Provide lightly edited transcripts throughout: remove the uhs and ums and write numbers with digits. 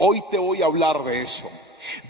Hoy te voy a hablar de eso,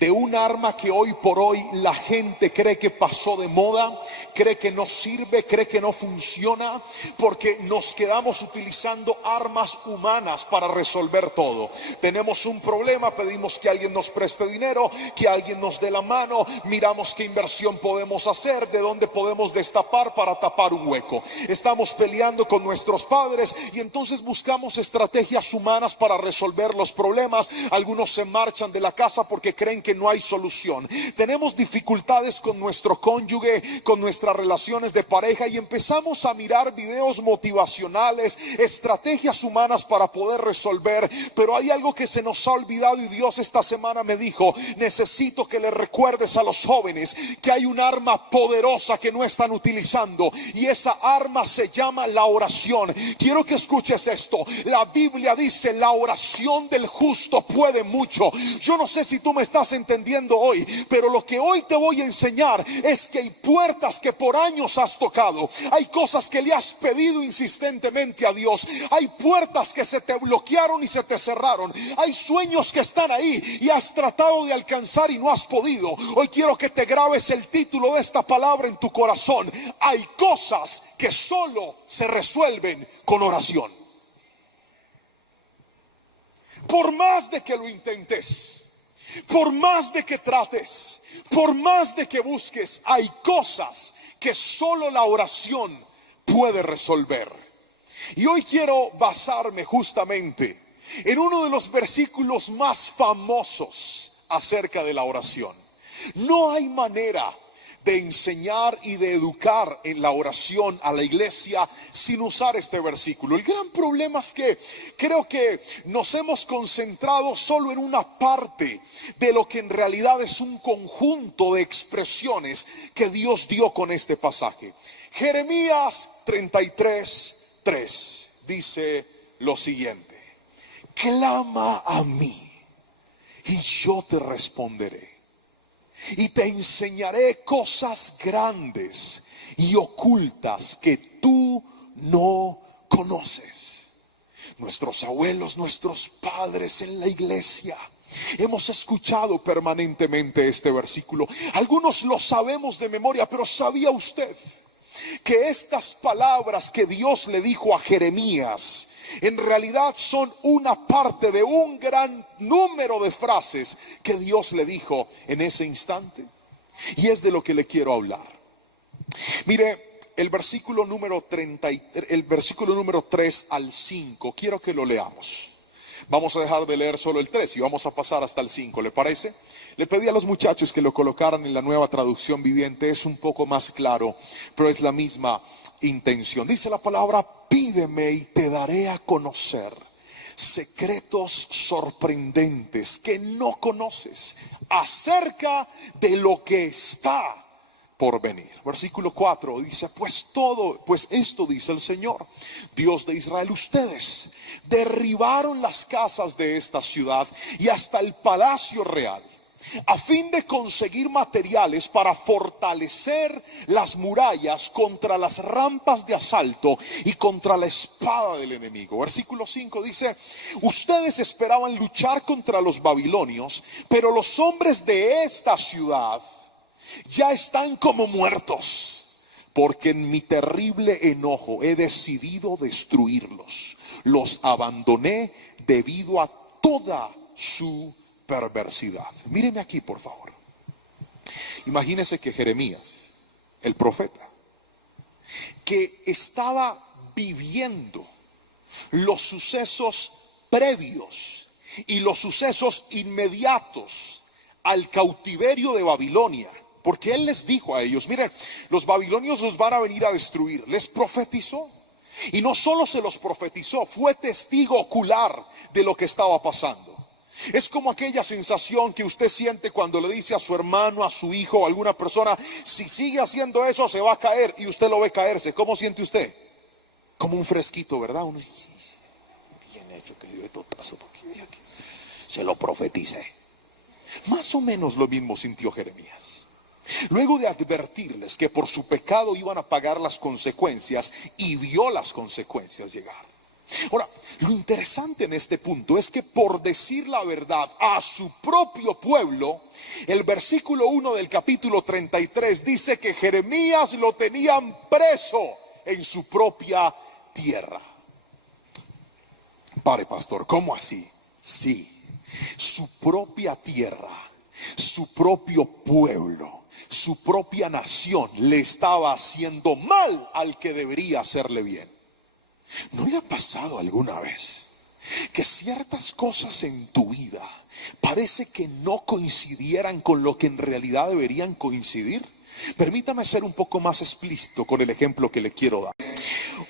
de un arma que hoy por hoy la gente cree que pasó de moda, cree que no sirve, cree que no funciona, porque nos quedamos utilizando armas humanas para resolver todo. Tenemos un problema, pedimos que alguien nos preste dinero, que alguien nos dé la mano, miramos qué inversión podemos hacer, de dónde podemos destapar para tapar un hueco. Estamos peleando con nuestros padres y entonces buscamos estrategias humanas para resolver los problemas. Algunos se marchan de la casa porque creen que no hay solución. Tenemos dificultades con nuestro cónyuge, con nuestras relaciones de pareja, y empezamos a mirar videos motivacionales, estrategias humanas para poder resolver. Pero hay algo que se nos ha olvidado, y Dios esta semana me dijo: necesito que le recuerdes a los jóvenes que hay un arma poderosa que no están utilizando, y esa arma se llama la oración. Quiero que escuches esto. La Biblia dice: la oración del justo puede mucho. Yo no sé si tú me estás entendiendo hoy, pero lo que hoy te voy a enseñar es que hay puertas que por años has tocado, hay cosas que le has pedido insistentemente a Dios, hay puertas que se te bloquearon y se te cerraron, hay sueños que están ahí y has tratado de alcanzar y no has podido. Hoy quiero que te grabes el título de esta palabra en tu corazón: hay cosas que solo se resuelven con oración. Por más de que lo intentes, por más de que trates, por más de que busques, hay cosas que solo la oración puede resolver. Y hoy quiero basarme justamente en uno de los versículos más famosos acerca de la oración. No hay manera de enseñar y de educar en la oración a la iglesia sin usar este versículo. El gran problema es que creo que nos hemos concentrado solo en una parte de lo que en realidad es un conjunto de expresiones que Dios dio con este pasaje. Jeremías 33:3 dice lo siguiente: clama a mí y yo te responderé, y te enseñaré cosas grandes y ocultas que tú no conoces. Nuestros abuelos, nuestros padres en la iglesia hemos escuchado permanentemente este versículo. Algunos lo sabemos de memoria, pero ¿sabía usted que estas palabras que Dios le dijo a Jeremías en realidad son una parte de un gran número de frases que Dios le dijo en ese instante? Y es de lo que le quiero hablar. Mire, el versículo número 3 al 5, quiero que lo leamos. Vamos a dejar de leer solo el 3 y vamos a pasar hasta el 5, ¿le parece? Le pedí a los muchachos que lo colocaran en la Nueva Traducción Viviente. Es un poco más claro, pero es la misma intención. Dice la palabra: pídeme y te daré a conocer secretos sorprendentes que no conoces acerca de lo que está por venir. Versículo 4 dice: pues esto dice el Señor, Dios de Israel: ustedes derribaron las casas de esta ciudad y hasta el palacio real, a fin de conseguir materiales para fortalecer las murallas contra las rampas de asalto y contra la espada del enemigo. Versículo 5 dice: ustedes esperaban luchar contra los babilonios, pero los hombres de esta ciudad ya están como muertos, porque en mi terrible enojo he decidido destruirlos. Los abandoné debido a toda su perversidad. Míreme aquí, por favor. Imagínese que Jeremías, el profeta, que estaba viviendo los sucesos previos y los sucesos inmediatos al cautiverio de Babilonia, porque él les dijo a ellos: miren, los babilonios los van a venir a destruir. Les profetizó, y no solo se los profetizó, fue testigo ocular de lo que estaba pasando. Es como aquella sensación que usted siente cuando le dice a su hermano, a su hijo o a alguna persona: si sigue haciendo eso se va a caer, y usted lo ve caerse. ¿Cómo siente usted? Como un fresquito, ¿verdad? Uno dice: bien hecho que dio todo paso, porque se lo profeticé. Más o menos lo mismo sintió Jeremías. Luego de advertirles que por su pecado iban a pagar las consecuencias, y vio las consecuencias llegar, Ahora, lo interesante en este punto es que por decir la verdad a su propio pueblo, el versículo 1 del capítulo 33 dice que Jeremías lo tenían preso en su propia tierra. Pare, pastor, ¿cómo así? Sí, su propia tierra, su propio pueblo, su propia nación le estaba haciendo mal al que debería hacerle bien. ¿No le ha pasado alguna vez que ciertas cosas en tu vida parece que no coincidieran con lo que en realidad deberían coincidir? Permítame ser un poco más explícito con el ejemplo que le quiero dar.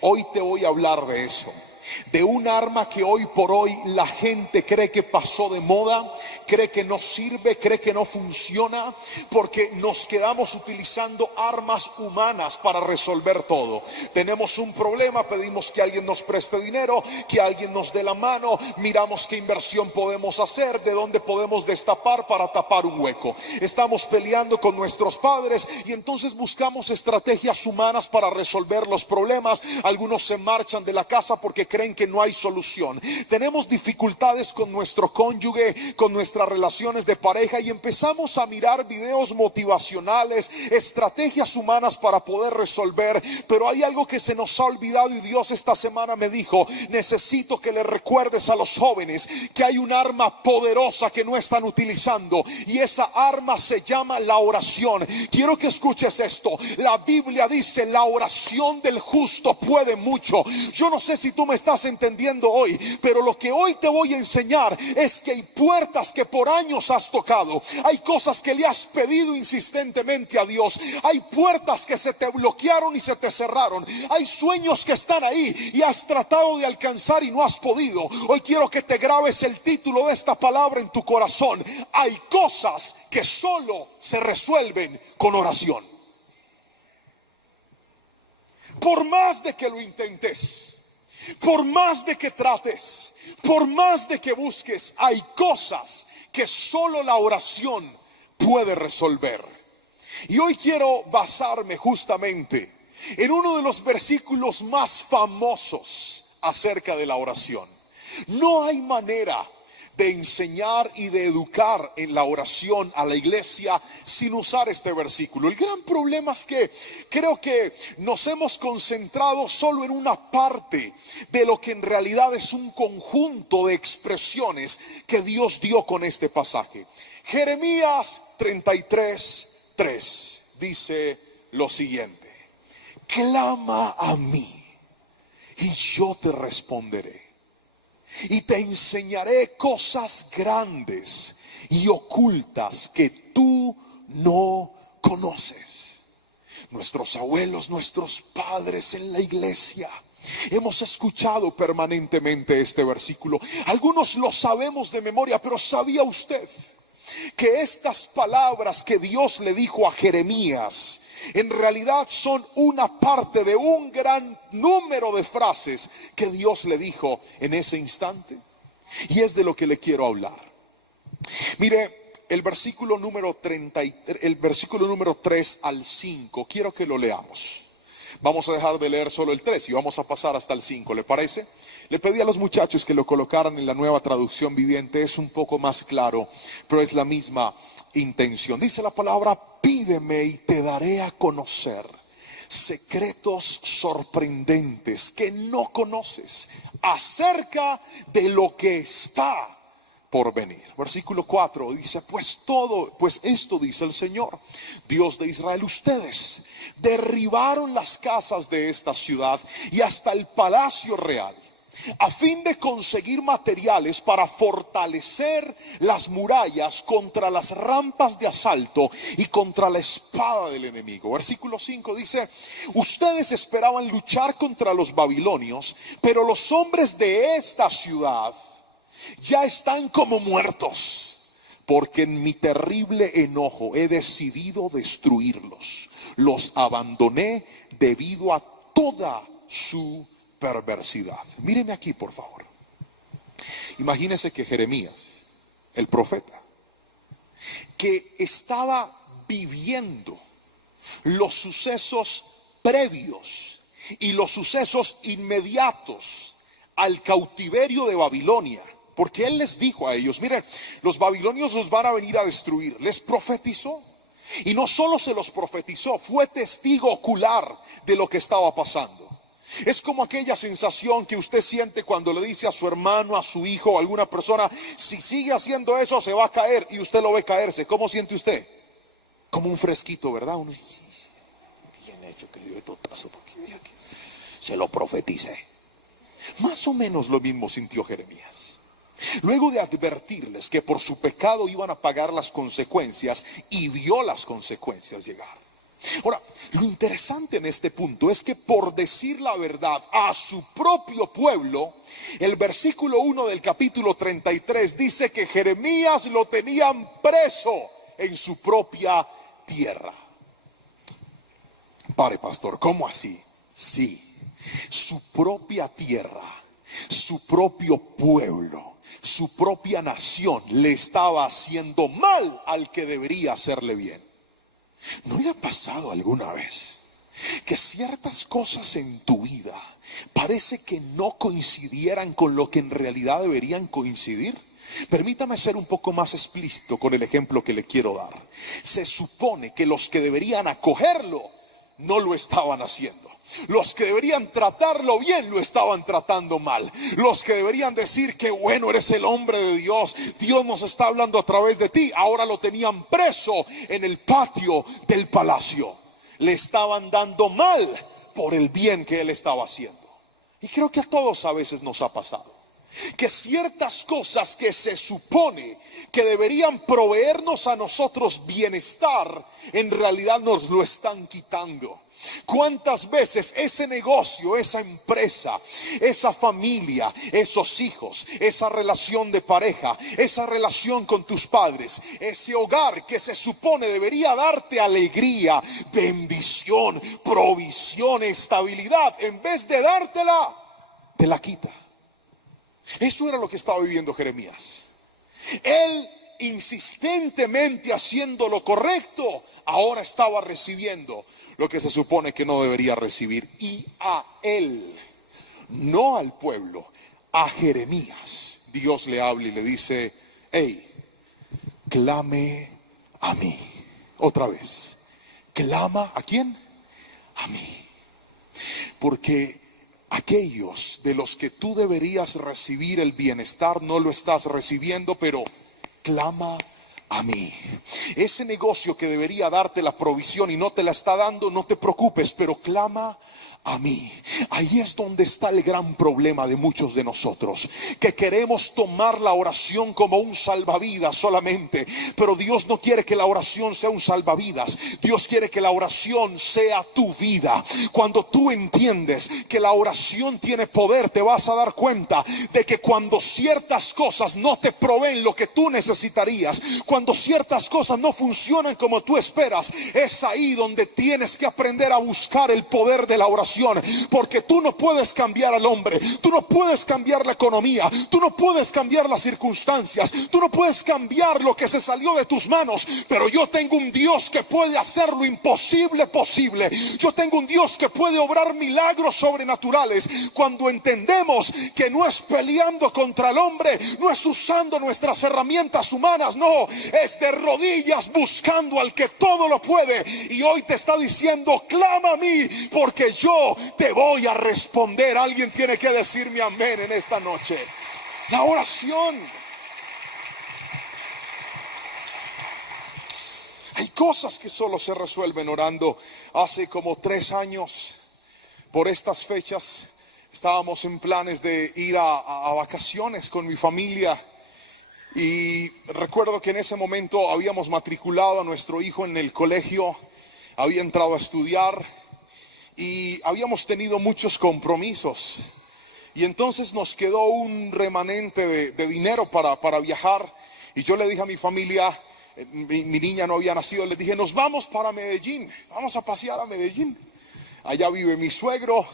Hoy te voy a hablar de eso, de un arma que hoy por hoy la gente cree que pasó de moda, cree que no sirve, cree que no funciona, porque nos quedamos utilizando armas humanas para resolver todo. Tenemos un problema, pedimos que alguien nos preste dinero, que alguien nos dé la mano, miramos qué inversión podemos hacer, de dónde podemos destapar para tapar un hueco. Estamos peleando con nuestros padres y entonces buscamos estrategias humanas para resolver los problemas. Algunos se marchan de la casa porque creen que no hay solución. Tenemos dificultades con nuestro cónyuge, con nuestras relaciones de pareja, y empezamos a mirar videos motivacionales, estrategias humanas para poder resolver. Pero hay algo que se nos ha olvidado, y Dios esta semana me dijo: necesito que le recuerdes a los jóvenes que hay un arma poderosa que no están utilizando, y esa arma se llama la oración. Quiero que escuches esto. La Biblia dice: la oración del justo puede mucho. Yo no sé si tú me estás entendiendo hoy, pero lo que hoy te voy a enseñar es que hay puertas que por años has tocado, hay cosas que le has pedido insistentemente a Dios, hay puertas que se te bloquearon y se te cerraron, hay sueños que están ahí y has tratado de alcanzar y no has podido. Hoy quiero que te grabes el título de esta palabra en tu corazón: hay cosas que solo se resuelven con oración. Por más de que lo intentes, por más de que trates, por más de que busques, hay cosas que solo la oración puede resolver. Y hoy quiero basarme justamente en uno de los versículos más famosos acerca de la oración. No hay manera de enseñar y de educar en la oración a la iglesia sin usar este versículo. El gran problema es que creo que nos hemos concentrado solo en una parte de lo que en realidad es un conjunto de expresiones que Dios dio con este pasaje. Jeremías 33:3 dice lo siguiente: clama a mí y yo te responderé, y te enseñaré cosas grandes y ocultas que tú no conoces. Nuestros abuelos, nuestros padres en la iglesia hemos escuchado permanentemente este versículo. Algunos lo sabemos de memoria, pero ¿sabía usted que estas palabras que Dios le dijo a Jeremías en realidad son una parte de un gran número de frases que Dios le dijo en ese instante? Y es de lo que le quiero hablar. Mire, el versículo número 3 al 5, quiero que lo leamos. Vamos a dejar de leer solo el 3 y vamos a pasar hasta el 5, ¿le parece? Le pedí a los muchachos que lo colocaran en la Nueva Traducción Viviente. Es un poco más claro, pero es la misma intención. Dice la palabra: pídeme y te daré a conocer secretos sorprendentes que no conoces acerca de lo que está por venir. Versículo 4 dice: pues esto dice el Señor, Dios de Israel: ustedes derribaron las casas de esta ciudad y hasta el palacio real, a fin de conseguir materiales para fortalecer las murallas contra las rampas de asalto y contra la espada del enemigo. Versículo 5 dice: ustedes esperaban luchar contra los babilonios, pero los hombres de esta ciudad ya están como muertos, porque en mi terrible enojo he decidido destruirlos. Los abandoné debido a toda su perversidad. Míreme aquí, por favor. Imagínese que Jeremías, el profeta, que estaba viviendo los sucesos previos y los sucesos inmediatos al cautiverio de Babilonia. Porque él les dijo a ellos, miren, los babilonios los van a venir a destruir. Les profetizó. Y no solo se los profetizó, fue testigo ocular de lo que estaba pasando. Es como aquella sensación que usted siente cuando le dice a su hermano, a su hijo o a alguna persona, si sigue haciendo eso se va a caer, y usted lo ve caerse. ¿Cómo siente usted? Como un fresquito, ¿verdad? Uno, bien hecho que dio de totazo, porque se lo profeticé. Más o menos lo mismo sintió Jeremías. Luego de advertirles que por su pecado iban a pagar las consecuencias, y vio las consecuencias llegar. Ahora, lo interesante en este punto es que, por decir la verdad a su propio pueblo, el versículo 1 del capítulo 33 dice que Jeremías lo tenían preso en su propia tierra. Pare, pastor, ¿cómo así? Sí, su propia tierra, su propio pueblo, su propia nación le estaba haciendo mal al que debería hacerle bien. ¿No le ha pasado alguna vez que ciertas cosas en tu vida parece que no coincidieran con lo que en realidad deberían coincidir? Permítame ser un poco más explícito con el ejemplo que le quiero dar. Se supone que los que deberían acogerlo no lo estaban haciendo. Los que deberían tratarlo bien lo estaban tratando mal. Los que deberían decir que bueno, eres el hombre de Dios, Dios nos está hablando a través de ti, ahora lo tenían preso en el patio del palacio. Le estaban dando mal por el bien que él estaba haciendo. Y creo que a todos a veces nos ha pasado que ciertas cosas que se supone que deberían proveernos a nosotros bienestar, en realidad nos lo están quitando. ¿Cuántas veces ese negocio, esa empresa, esa familia, esos hijos, esa relación de pareja, esa relación con tus padres, ese hogar que se supone debería darte alegría, bendición, provisión, estabilidad, en vez de dártela, te la quita? Eso era lo que estaba viviendo Jeremías. Él, insistentemente haciendo lo correcto, ahora estaba recibiendo lo que se supone que no debería recibir. Y a él, no al pueblo, a Jeremías, Dios le habla y le dice: hey, clame a mí. Otra vez, clama ¿a quién? A mí. Porque aquellos de los que tú deberías recibir el bienestar no lo estás recibiendo, pero clama a mí. Ese negocio que debería darte la provisión y no te la está dando, no te preocupes, pero clama a mí. Ahí es donde está el gran problema de muchos de nosotros, que queremos tomar la oración como un salvavidas solamente, pero Dios no quiere que la oración sea un salvavidas. Dios quiere que la oración sea tu vida. Cuando tú entiendes que la oración tiene poder, te vas a dar cuenta de que cuando ciertas cosas no te proveen lo que tú necesitarías, cuando ciertas cosas no funcionan como tú esperas, es ahí donde tienes que aprender a buscar el poder de la oración. Porque tú no puedes cambiar al hombre, tú no puedes cambiar la economía, tú no puedes cambiar las circunstancias, tú no puedes cambiar lo que se salió de tus manos, pero yo tengo un Dios que puede hacer lo imposible posible. Yo tengo un Dios que puede obrar milagros sobrenaturales. Cuando entendemos que no es peleando contra el hombre, no es usando nuestras herramientas humanas, no, es de rodillas buscando al que todo lo puede. Y hoy te está diciendo: clama a mí, porque yo te voy a responder. Alguien tiene que decirme amén en esta noche. La oración. Hay cosas que solo se resuelven orando. Hace como 3 años, por estas fechas, estábamos en planes de ir a vacaciones con mi familia. Y recuerdo que en ese momento habíamos matriculado a nuestro hijo en el colegio, había entrado a estudiar y habíamos tenido muchos compromisos. Y entonces nos quedó un remanente de dinero para viajar. Y yo le dije a mi familia, mi niña no había nacido, le dije: nos vamos para Medellín, vamos a pasear a Medellín. Allá vive mi suegro,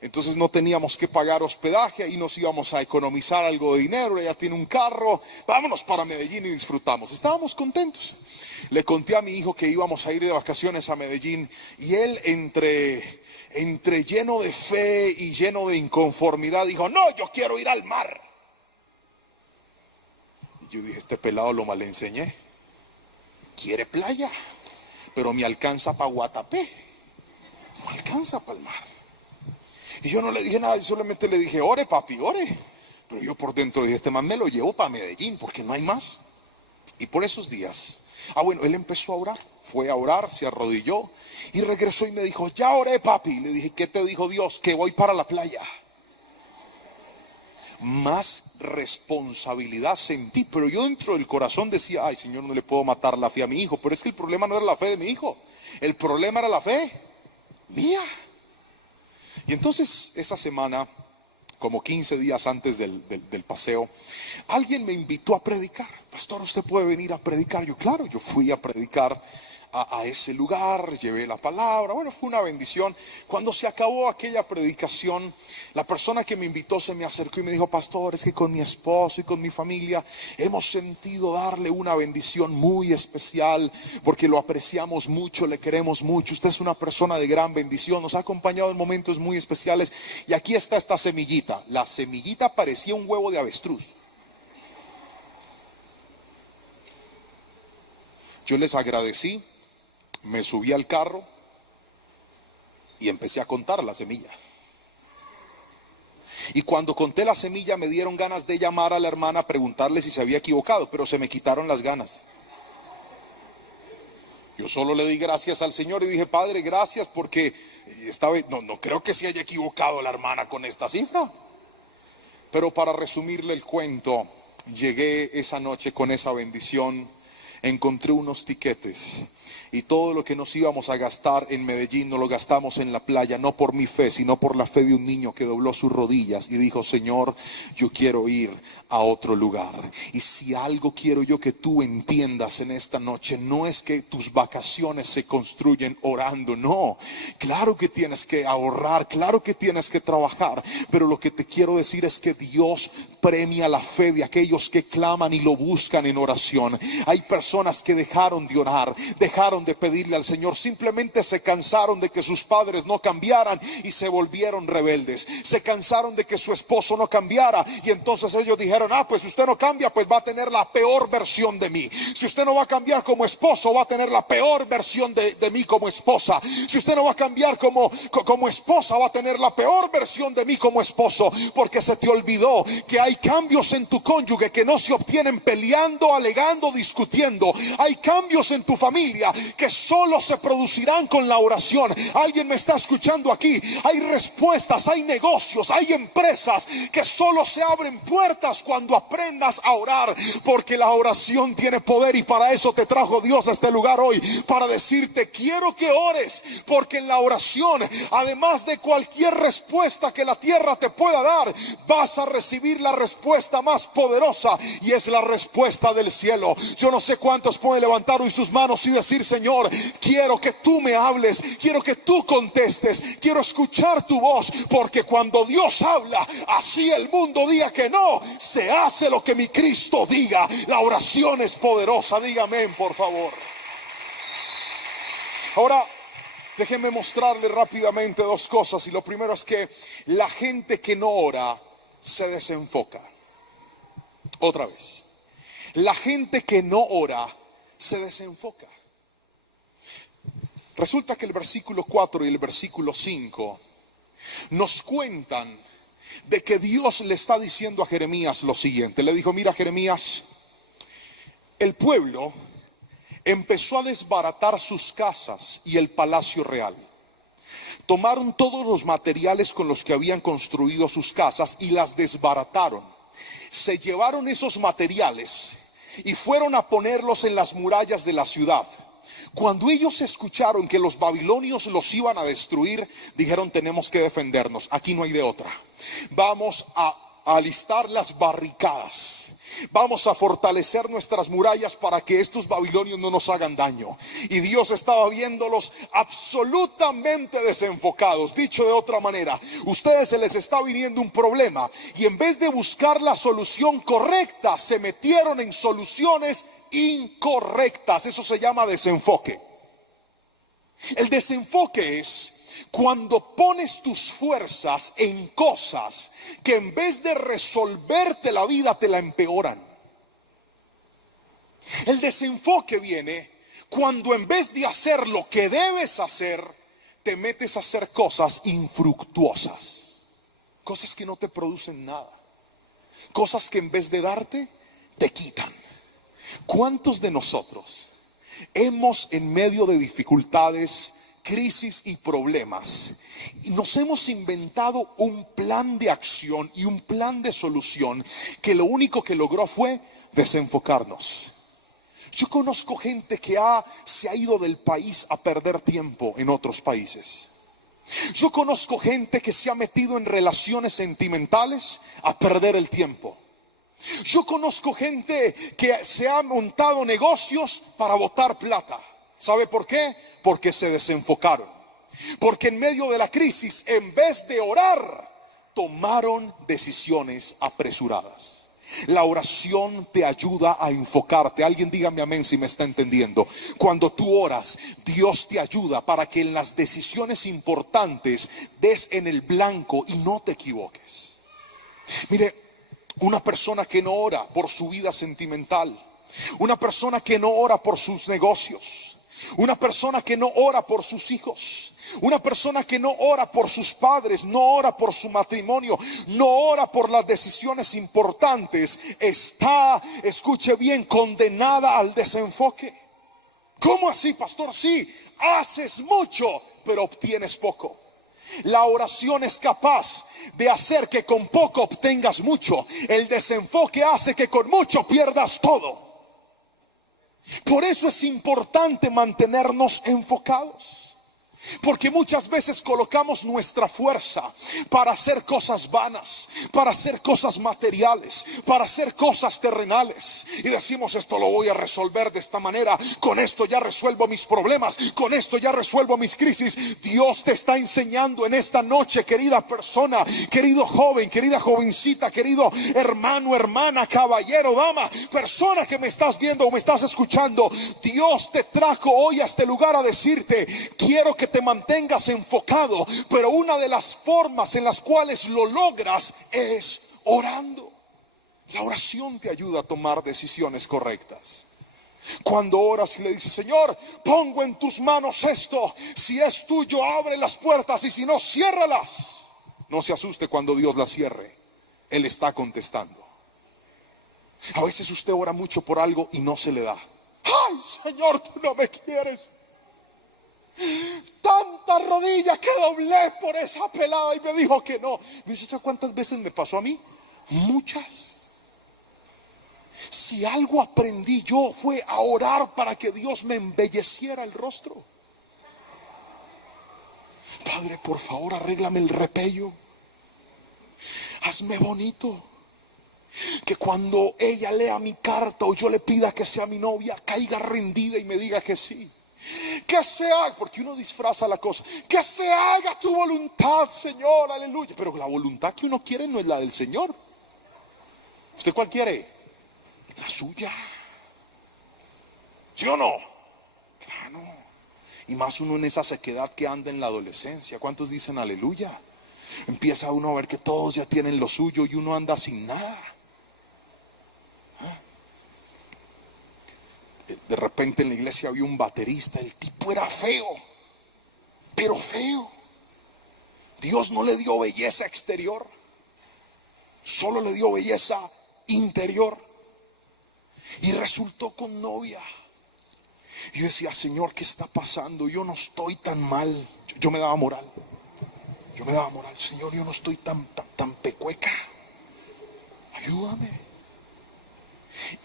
entonces no teníamos que pagar hospedaje, ahí nos íbamos a economizar algo de dinero. Ella tiene un carro, vámonos para Medellín y disfrutamos. Estábamos contentos. Le conté a mi hijo que íbamos a ir de vacaciones a Medellín, y él entre entre lleno de fe y lleno de inconformidad, dijo: no, yo quiero ir al mar. Y yo dije: este pelado lo mal enseñé. Quiere playa, pero me alcanza para Guatapé, no alcanza para el mar. Y yo no le dije nada, solamente le dije: ore papi, ore. Pero yo por dentro dije: este man me lo llevo para Medellín, porque no hay más. Y por esos días, bueno, él empezó a orar, fue a orar, se arrodilló y regresó y me dijo: ya oré papi. Le dije: ¿qué te dijo Dios? Que voy para la playa. Más responsabilidad sentí, pero yo dentro del corazón decía: ay Señor, no le puedo matar la fe a mi hijo. Pero es que el problema no era la fe de mi hijo, el problema era la fe mía. Y entonces esa semana, como 15 días antes del paseo, alguien me invitó a predicar. Pastor, ¿usted puede venir a predicar? Yo, claro, yo fui a predicar a ese lugar, llevé la palabra. Bueno, fue una bendición. Cuando se acabó aquella predicación, la persona que me invitó se me acercó y me dijo: pastor, es que con mi esposo y con mi familia hemos sentido darle una bendición muy especial, porque lo apreciamos mucho, le queremos mucho. Usted es una persona de gran bendición, nos ha acompañado en momentos muy especiales. Y aquí está esta semillita. La semillita parecía un huevo de avestruz. Yo les agradecí, me subí al carro y empecé a contar la semilla. Y cuando conté la semilla me dieron ganas de llamar a la hermana a preguntarle si se había equivocado, pero se me quitaron las ganas. Yo solo le di gracias al Señor y dije: Padre, gracias, porque esta vez no creo que se haya equivocado la hermana con esta cifra. Pero para resumirle el cuento, llegué esa noche con esa bendición, encontré unos tiquetes. Y todo lo que nos íbamos a gastar en Medellín nos lo gastamos en la playa, no por mi fe, sino por la fe de un niño que dobló sus rodillas y dijo: Señor, yo quiero ir a otro lugar. Y si algo quiero yo que tú entiendas en esta noche, no es que tus vacaciones se construyen orando, no. Claro que tienes que ahorrar, claro que tienes que trabajar, pero lo que te quiero decir es que Dios premia la fe de aquellos que claman y lo buscan en oración. Hay personas que dejaron de orar, dejaron de pedirle al Señor, simplemente se cansaron de que sus padres no cambiaran y se volvieron rebeldes. Se cansaron de que su esposo no cambiara y entonces ellos dijeron: pues si usted no cambia, pues va a tener la peor versión de mí. Si usted no va a cambiar como esposo, va a tener la peor versión de mí como esposa. Si usted no va a cambiar como esposa, va a tener la peor versión de mí como esposo. Porque se te olvidó que hay cambios en tu cónyuge que no se obtienen peleando, alegando, discutiendo. Hay cambios en tu familia que solo se producirán con la oración. Alguien me está escuchando aquí. Hay respuestas, hay negocios, hay empresas que solo se abren puertas cuando aprendas a orar, porque la oración tiene poder. Y para eso te trajo Dios a este lugar hoy, para decirte: quiero que ores, porque en la oración, además de cualquier respuesta que la tierra te pueda dar, vas a recibir la respuesta más poderosa, y es la respuesta del cielo. Yo no sé cuántos pueden levantar hoy sus manos y decir: Señor, quiero que tú me hables, quiero que tú contestes, quiero escuchar tu voz, porque cuando Dios habla, así el mundo diga que no, se hace lo que mi Cristo diga. La oración es poderosa. Dígame, por favor. Ahora, déjenme mostrarle rápidamente dos cosas. Y lo primero es que la gente que no ora se desenfoca. Otra vez, la gente que no ora se desenfoca. Resulta que el versículo 4 y el versículo 5 nos cuentan de que Dios le está diciendo a Jeremías lo siguiente. Le dijo: mira, Jeremías, el pueblo empezó a desbaratar sus casas y el palacio real. Tomaron todos los materiales con los que habían construido sus casas y las desbarataron. Se llevaron esos materiales y fueron a ponerlos en las murallas de la ciudad. Cuando ellos escucharon que los babilonios los iban a destruir, dijeron: tenemos que defendernos, aquí no hay de otra. Vamos a alistar las barricadas. Vamos a fortalecer nuestras murallas para que estos babilonios no nos hagan daño. Y Dios estaba viéndolos absolutamente desenfocados. Dicho de otra manera, ustedes se les está viniendo un problema y en vez de buscar la solución correcta, se metieron en soluciones incorrectas. Eso se llama desenfoque. El desenfoque es Cuando pones tus fuerzas en cosas que en vez de resolverte la vida te la empeoran. El desenfoque viene cuando en vez de hacer lo que debes hacer, te metes a hacer cosas infructuosas, cosas que no te producen nada, cosas que en vez de darte, te quitan. ¿Cuántos de nosotros hemos, en medio de dificultades, crisis y problemas, nos hemos inventado un plan de acción y un plan de solución que lo único que logró fue desenfocarnos? Yo conozco gente que se ha ido del país a perder tiempo en otros países. Yo conozco gente que se ha metido en relaciones sentimentales a perder el tiempo. Yo conozco gente que se ha montado negocios para botar plata. ¿Sabe por qué? Porque se desenfocaron. Porque en medio de la crisis, en vez de orar, tomaron decisiones apresuradas. La oración te ayuda a enfocarte. Alguien dígame amén si me está entendiendo. Cuando tú oras, Dios te ayuda para que en las decisiones importantes des en el blanco y no te equivoques. Mire, una persona que no ora por su vida sentimental, una persona que no ora por sus negocios, una persona que no ora por sus hijos, una persona que no ora por sus padres, no ora por su matrimonio, no ora por las decisiones importantes, está, escuche bien, condenada al desenfoque. ¿Cómo así, pastor? Sí, haces mucho, pero obtienes poco. La oración es capaz de hacer que con poco obtengas mucho. El desenfoque hace que con mucho pierdas todo. Por eso es importante mantenernos enfocados. Porque muchas veces colocamos nuestra fuerza para hacer cosas vanas, para hacer cosas materiales, para hacer cosas terrenales. Y decimos, esto lo voy a resolver de esta manera, con esto ya resuelvo mis problemas, con esto ya resuelvo mis crisis. Dios te está enseñando en esta noche, querida persona, querido joven, querida jovencita, querido hermano, hermana, caballero, dama, persona que me estás viendo o me estás escuchando. Dios te trajo hoy a este lugar a decirte, quiero que te mantengas enfocado, pero una de las formas en las cuales lo logras es orando. La oración te ayuda a tomar decisiones correctas. Cuando oras y le dices, Señor, pongo en tus manos esto, si es tuyo abre las puertas y si no, ciérralas. No se asuste cuando Dios las cierre, Él está contestando. A veces usted ora mucho por algo y no se le da. Ay, Señor, tú no me quieres. Tanta rodilla que doblé por esa pelada y me dijo que no. ¿Y usted sabe cuántas veces me pasó a mí? Muchas. Si algo aprendí yo fue a orar para que Dios me embelleciera el rostro. Padre, por favor, arréglame el repello, hazme bonito, que cuando ella lea mi carta o yo le pida que sea mi novia, caiga rendida y me diga que sí. Que se haga, porque uno disfraza la cosa, que se haga tu voluntad, Señor, aleluya. Pero la voluntad que uno quiere no es la del Señor. ¿Usted cuál quiere? La suya. ¿Sí o no? Claro. Y más uno en esa sequedad que anda en la adolescencia. ¿Cuántos dicen aleluya? Empieza uno a ver que todos ya tienen lo suyo y uno anda sin nada. De repente en la iglesia había un baterista, el tipo era feo, pero feo. Dios no le dio belleza exterior, solo le dio belleza interior. Y resultó con novia. Y yo decía, Señor, ¿qué está pasando? Yo no estoy tan mal. Yo me daba moral. Señor, yo no estoy tan pecueca. Ayúdame.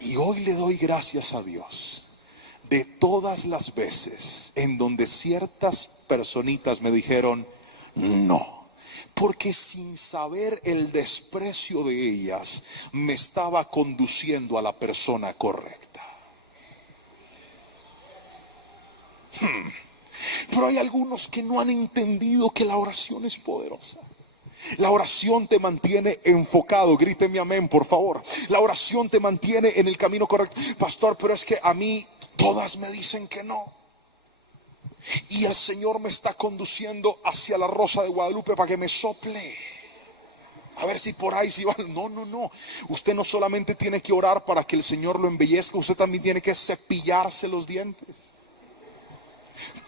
Y hoy le doy gracias a Dios de todas las veces en donde ciertas personitas me dijeron no, porque sin saber el desprecio de ellas me estaba conduciendo a la persona correcta. Pero hay algunos que no han entendido que la oración es poderosa. La oración te mantiene enfocado. Gríteme amén, por favor. La oración te mantiene en el camino correcto. Pastor, pero es que a mí todas me dicen que no. y el Señor me está conduciendo hacia la Rosa de Guadalupe para que me sople. A ver si por ahí si va. No, no, no. Usted no solamente tiene que orar para que el Señor lo embellezca, usted también tiene que cepillarse los dientes,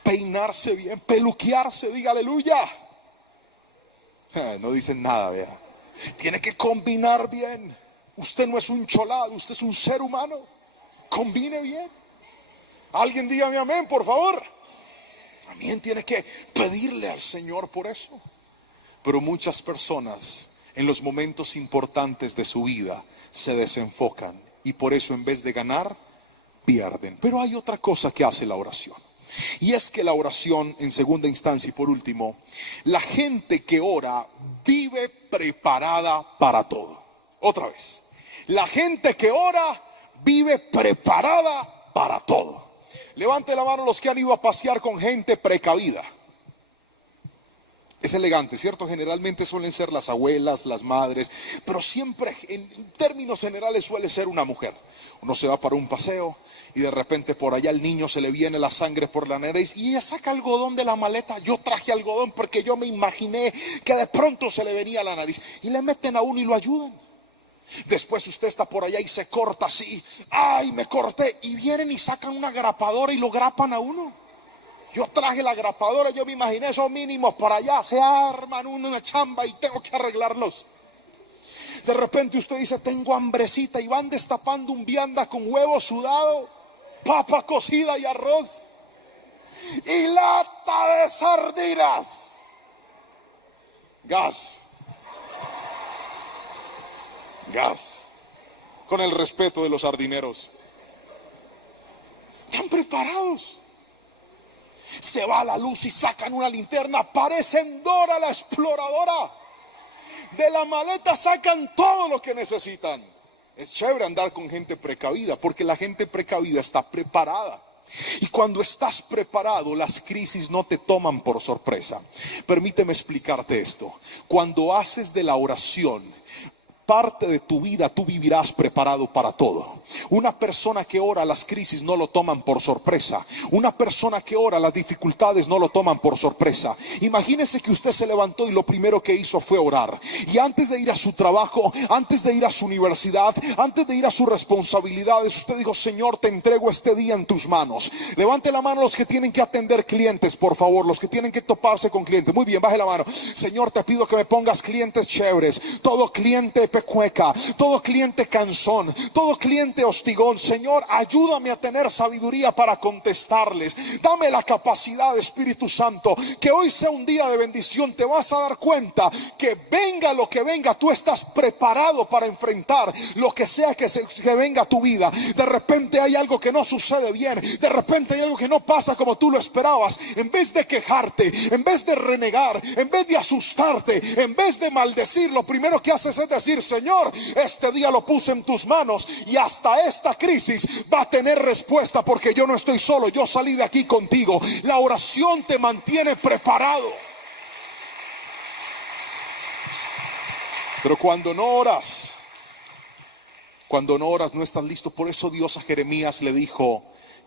peinarse bien, peluquearse, diga aleluya. No dicen nada, vea. Tiene que combinar bien. Usted no es un cholado, usted es un ser humano. Combine bien. Alguien dígame amén, por favor. También tiene que pedirle al Señor por eso. Pero muchas personas en los momentos importantes de su vida se desenfocan y por eso en vez de ganar, pierden. Pero hay otra cosa que hace la oración. Y es que la oración, en segunda instancia y por último, la gente que ora vive preparada para todo. Otra vez, la gente que ora vive preparada para todo. Levante la mano los que han ido a pasear con gente precavida. Es elegante, ¿cierto? Generalmente suelen ser las abuelas, las madres, pero siempre en términos generales suele ser una mujer. Uno se va para un paseo y de repente por allá el niño se le viene la sangre por la nariz y ella saca algodón de la maleta. Yo traje algodón porque yo me imaginé que de pronto se le venía la nariz y le meten a uno y lo ayudan. Después usted está por allá y se corta así. Ay, me corté. Y vienen y sacan una grapadora y lo grapan a uno. Yo traje la grapadora, yo me imaginé esos mínimos para allá, se arman una chamba y tengo que arreglarlos. De repente usted dice, tengo hambrecita y van destapando un vianda con huevo sudado, papa cocida y arroz y lata de sardinas. Gas. Con el respeto de los sardineros. Están preparados. Se va la luz y sacan una linterna, parecen Dora la exploradora. De la maleta sacan todo lo que necesitan. Es chévere andar con gente precavida, porque la gente precavida está preparada. Y cuando estás preparado, las crisis no te toman por sorpresa. Permíteme explicarte esto. Cuando haces de la oración parte de tu vida, tú vivirás preparado para todo. Una persona que ora, las crisis no lo toman por sorpresa. Una persona que ora, las dificultades no lo toman por sorpresa. Imagínese que usted se levantó y lo primero que hizo fue orar. Y antes de ir a su trabajo, antes de ir a su universidad, antes de ir a sus responsabilidades, usted dijo, Señor, te entrego este día en tus manos. Levante la mano los que tienen que atender clientes, por favor, los que tienen que toparse con clientes. Muy bien, baje la mano. Señor, te pido que me pongas clientes chéveres. Todo cliente pecueca, todo cliente cansón, todo cliente hostigón. Señor, ayúdame a tener sabiduría para contestarles. Dame la capacidad, Espíritu Santo, que hoy sea un día de bendición. Te vas a dar cuenta que venga lo que venga, tú estás preparado para enfrentar lo que sea que venga a tu vida. De repente hay algo que no sucede bien, de repente hay algo que no pasa como tú lo esperabas. En vez de quejarte, en vez de renegar, en vez de asustarte, en vez de maldecir, lo primero que haces es decir, Señor, este día lo puse en tus manos y hasta esta crisis va a tener respuesta, porque yo no estoy solo, yo salí de aquí contigo. La oración te mantiene preparado. Pero cuando no oras no estás listo. Por eso Dios a Jeremías le dijo,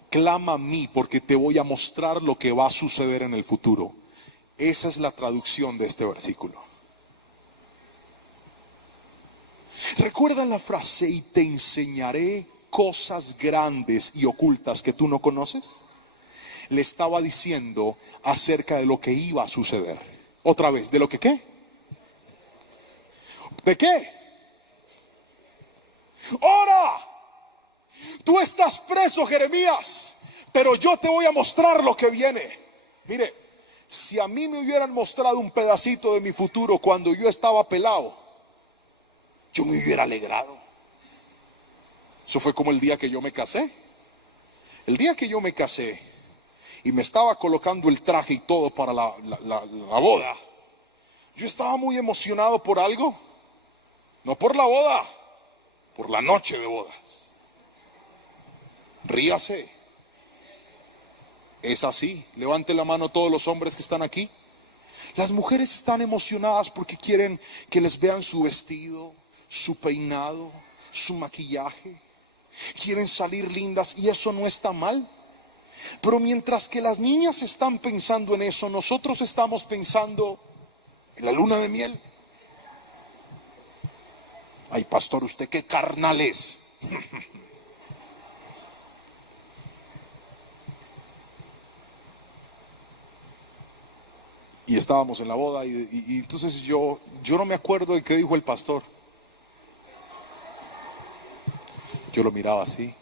clama a mí porque te voy a mostrar lo que va a suceder en el futuro. Esa es la traducción de este versículo. ¿Recuerdan la frase, y te enseñaré cosas grandes y ocultas que tú no conoces? Le estaba diciendo acerca de lo que iba a suceder. Otra vez, ¿de lo que qué? ¿De qué? Ora. Tú estás preso, Jeremías, pero yo te voy a mostrar lo que viene. Mire, si a mí me hubieran mostrado un pedacito de mi futuro cuando yo estaba pelado, yo me hubiera alegrado. Eso fue como el día que yo me casé. El día que yo me casé y me estaba colocando el traje y todo para la boda, yo estaba muy emocionado por algo. No por la boda, por la noche de bodas. Ríase. Es así. Levante la mano todos los hombres que están aquí. Las mujeres están emocionadas porque quieren que les vean su vestido, su peinado, su maquillaje. Quieren salir lindas y eso no está mal. Pero mientras que las niñas están pensando en eso, nosotros estamos pensando en la luna de miel. Ay, pastor, ¿usted qué carnal es? Y estábamos en la boda y entonces yo no me acuerdo de qué dijo el pastor. Yo lo miraba así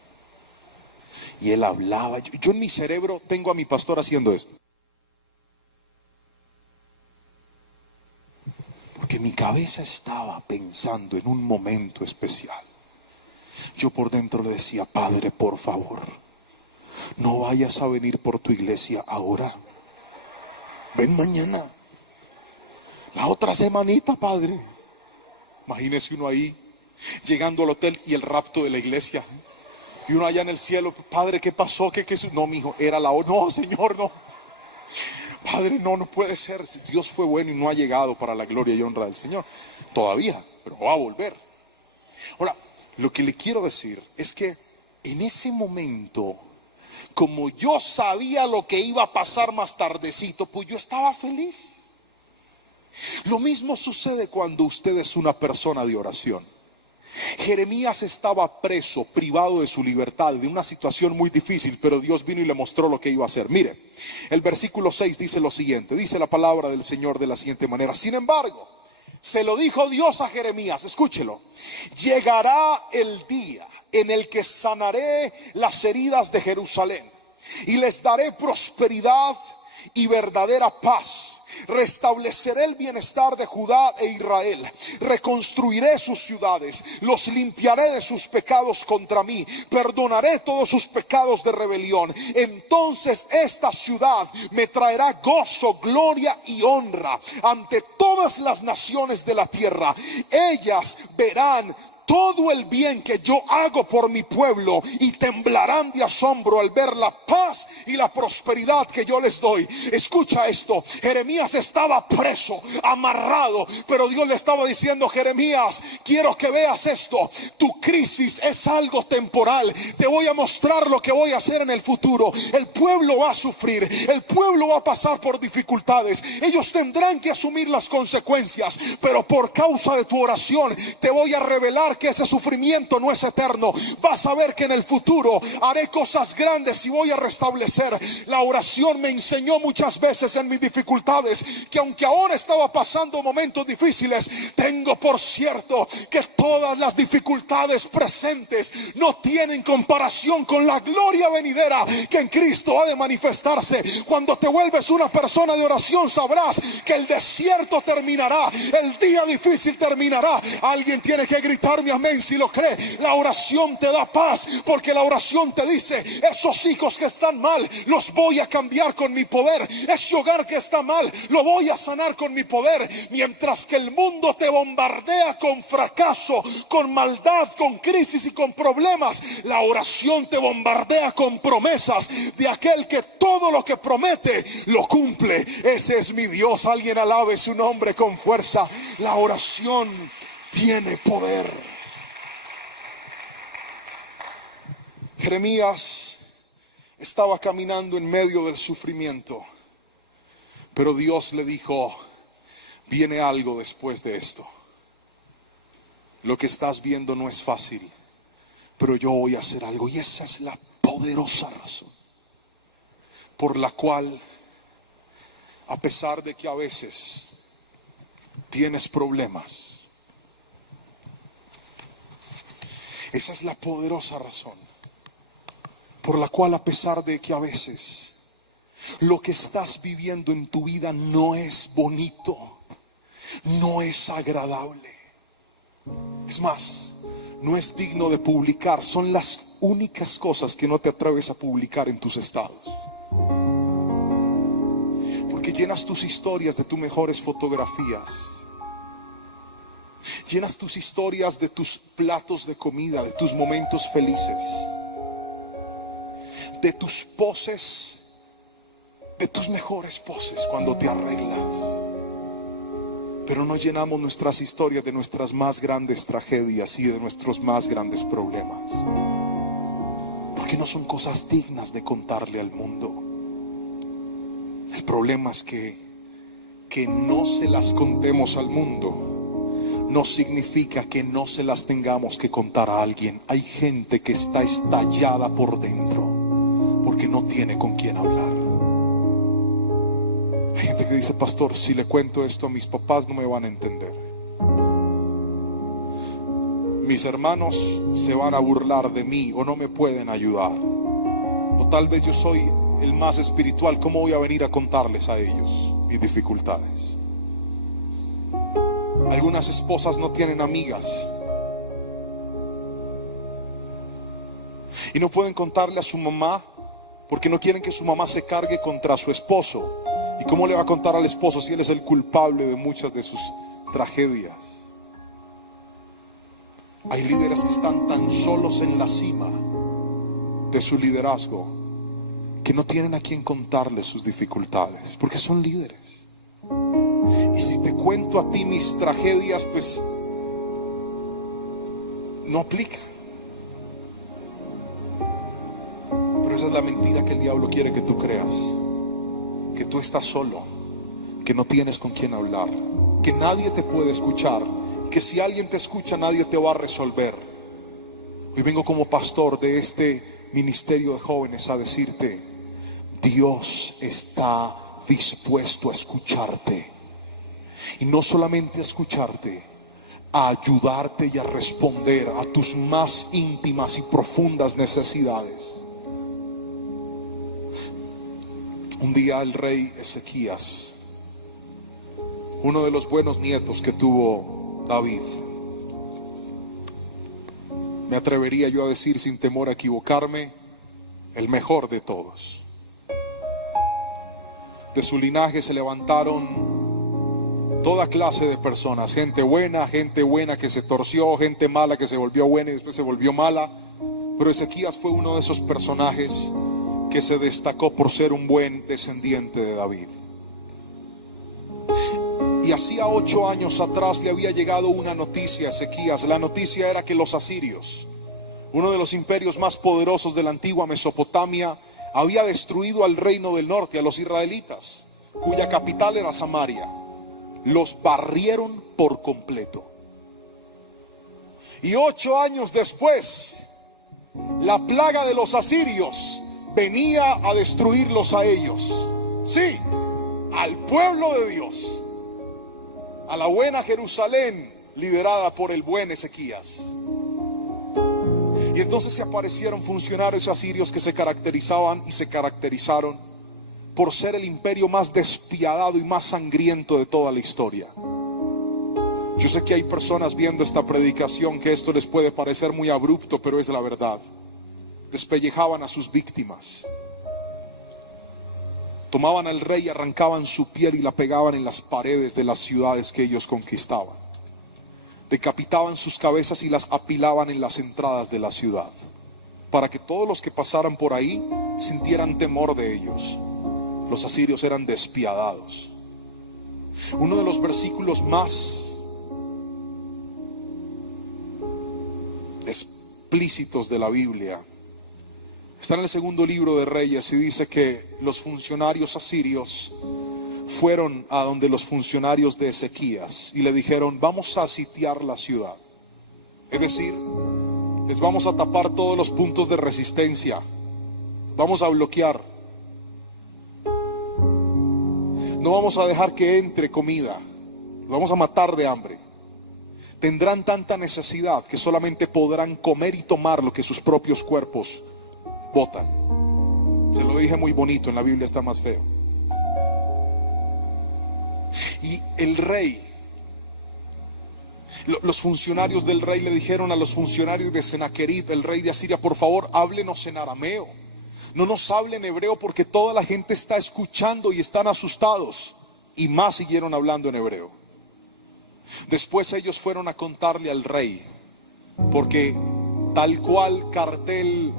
y él hablaba. Yo en mi cerebro tengo a mi pastor haciendo esto, porque mi cabeza estaba pensando en un momento especial. Yo por dentro le decía: Padre, por favor, no vayas a venir por tu iglesia ahora. Ven mañana, la otra semanita, Padre. Imagínese uno ahí llegando al hotel y el rapto de la iglesia, y uno allá en el cielo: Padre, ¿qué pasó? ¿Qué? No, mi hijo, era la hora. No, Señor, no. Padre, no puede ser. Dios fue bueno y no ha llegado para la gloria y honra del Señor todavía, pero va a volver. Ahora, lo que le quiero decir es que en ese momento, como yo sabía lo que iba a pasar más tardecito, pues yo estaba feliz. Lo mismo sucede cuando usted es una persona de oración. Jeremías estaba preso, privado de su libertad, de una situación muy difícil, pero Dios vino y le mostró lo que iba a hacer. Mire, el versículo 6 dice lo siguiente, dice la palabra del Señor de la siguiente manera: sin embargo, se lo dijo Dios a Jeremías, escúchelo: llegará el día en el que sanaré las heridas de Jerusalén y les daré prosperidad y verdadera paz. Restableceré el bienestar de Judá e Israel, reconstruiré sus ciudades, los limpiaré de sus pecados contra mí, perdonaré todos sus pecados de rebelión. Entonces esta ciudad me traerá gozo, gloria y honra ante todas las naciones de la tierra. Ellas verán todo el bien que yo hago por mi pueblo y temblarán de asombro al ver la paz y la prosperidad que yo les doy. Escucha esto: Jeremías estaba preso, amarrado, pero Dios le estaba diciendo: Jeremías, quiero que veas esto. Tu crisis es algo temporal. Te voy a mostrar lo que voy a hacer en el futuro. El pueblo va a sufrir, el pueblo va a pasar por dificultades. Ellos tendrán que asumir las consecuencias, pero por causa de tu oración te voy a revelar que ese sufrimiento no es eterno. Vas a ver que en el futuro haré cosas grandes y voy a restablecer. La oración me enseñó muchas veces en mis dificultades que aunque ahora estaba pasando momentos difíciles, tengo por cierto que todas las dificultades presentes no tienen comparación con la gloria venidera que en Cristo ha de manifestarse. Cuando te vuelves una persona de oración, sabrás que el desierto terminará, el día difícil terminará. Alguien tiene que gritarme amén si lo cree. La oración te da paz, porque la oración te dice: esos hijos que están mal los voy a cambiar con mi poder, ese hogar que está mal lo voy a sanar con mi poder. Mientras que el mundo te bombardea con fracaso, con maldad, con crisis y con problemas, la oración te bombardea con promesas de aquel que todo lo que promete lo cumple. Ese es mi Dios. Alguien alabe su nombre con fuerza. La oración tiene poder. Jeremías estaba caminando en medio del sufrimiento, pero Dios le dijo: viene algo después de esto. Lo que estás viendo no es fácil, pero yo voy a hacer algo. Y esa es la poderosa razón por la cual, a pesar de que a veces tienes problemas, esa es la poderosa razón por la cual, a pesar de que a veces lo que estás viviendo en tu vida no es bonito, no es agradable, es más, no es digno de publicar, son las únicas cosas que no te atreves a publicar en tus estados, porque llenas tus historias de tus mejores fotografías, llenas tus historias de tus platos de comida, de tus momentos felices, de tus poses, de tus mejores poses cuando te arreglas. Pero no llenamos nuestras historias de nuestras más grandes tragedias y de nuestros más grandes problemas. porque no son cosas dignas de contarle al mundo. El problema es que no se las contemos al mundo no significa que no se las tengamos que contar a alguien. Hay gente que está estallada por dentro porque no tiene con quién hablar. Hay gente que dice: pastor, si le cuento esto a mis papás no me van a entender. Mis hermanos se van a burlar de mí o no me pueden ayudar. O tal vez yo soy el más espiritual, ¿cómo voy a venir a contarles a ellos mis dificultades? Algunas esposas no tienen amigas y no pueden contarle a su mamá porque no quieren que su mamá se cargue contra su esposo. ¿Y cómo le va a contar al esposo si él es el culpable de muchas de sus tragedias? Hay líderes que están tan solos en la cima de su liderazgo que no tienen a quien contarles sus dificultades porque son líderes. Y si te cuento a ti mis tragedias, pues no aplica. Pero esa es la mentira que el diablo quiere que tú creas: que tú estás solo, que no tienes con quién hablar, que nadie te puede escuchar, que si alguien te escucha nadie te va a resolver. Hoy vengo como pastor de este ministerio de jóvenes a decirte: Dios está dispuesto a escucharte. Y no solamente a escucharte, a ayudarte y a responder a tus más íntimas y profundas necesidades. Un día el rey Ezequías, uno de los buenos nietos que tuvo David, me atrevería yo a decir sin temor a equivocarme, el mejor de todos. De su linaje se levantaron toda clase de personas, gente buena que se torció, gente mala que se volvió buena y después se volvió mala. Pero Ezequías fue uno de esos personajes que se destacó por ser un buen descendiente de David. Y hacía 8 años atrás le había llegado una noticia a Ezequías. La noticia era que los asirios, uno de los imperios más poderosos de la antigua Mesopotamia, había destruido al reino del norte, a los israelitas, cuya capital era Samaria. Los barrieron por completo. Y 8 años después, la plaga de los asirios venía a destruirlos a ellos. Sí, al pueblo de Dios, a la buena Jerusalén, liderada por el buen Ezequías. Y entonces se aparecieron funcionarios asirios que se caracterizaban y se caracterizaron por ser el imperio más despiadado y más sangriento de toda la historia. Yo sé que hay personas viendo esta predicación que esto les puede parecer muy abrupto, pero es la verdad. Despellejaban a sus víctimas, tomaban al rey, arrancaban su piel y la pegaban en las paredes de las ciudades que ellos conquistaban. Decapitaban sus cabezas y las apilaban en las entradas de la ciudad, para que todos los que pasaran por ahí sintieran temor de ellos. Los asirios eran despiadados. Uno de los versículos más explícitos de la Biblia está en el segundo libro de Reyes y dice que los funcionarios asirios fueron a donde los funcionarios de Ezequías y le dijeron: vamos a sitiar la ciudad. Es decir, les vamos a tapar todos los puntos de resistencia, vamos a bloquear. No vamos a dejar que entre comida, lo vamos a matar de hambre. Tendrán tanta necesidad que solamente podrán comer y tomar lo que sus propios cuerpos botan. Se lo dije muy bonito, en la Biblia está más feo. Y el rey, los funcionarios del rey le dijeron a los funcionarios de Sennacherib, el rey de Asiria: por favor, háblenos en arameo. No nos hable en hebreo porque toda la gente está escuchando y están asustados. Y más siguieron hablando en hebreo. Después ellos fueron a contarle al rey, porque tal cual cartel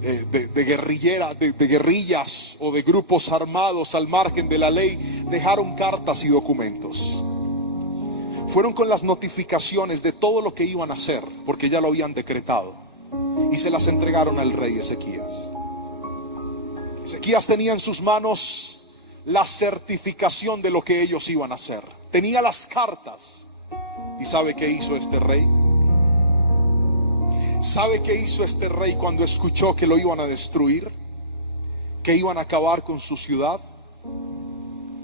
de guerrillas o de grupos armados al margen de la ley, dejaron cartas y documentos. Fueron con las notificaciones de todo lo que iban a hacer, porque ya lo habían decretado. y se las entregaron al rey Ezequías. Ezequías tenía en sus manos la certificación de lo que ellos iban a hacer. Tenía las cartas. ¿Y sabe qué hizo este rey? ¿Sabe qué hizo este rey cuando escuchó que lo iban a destruir? Que iban a acabar con su ciudad.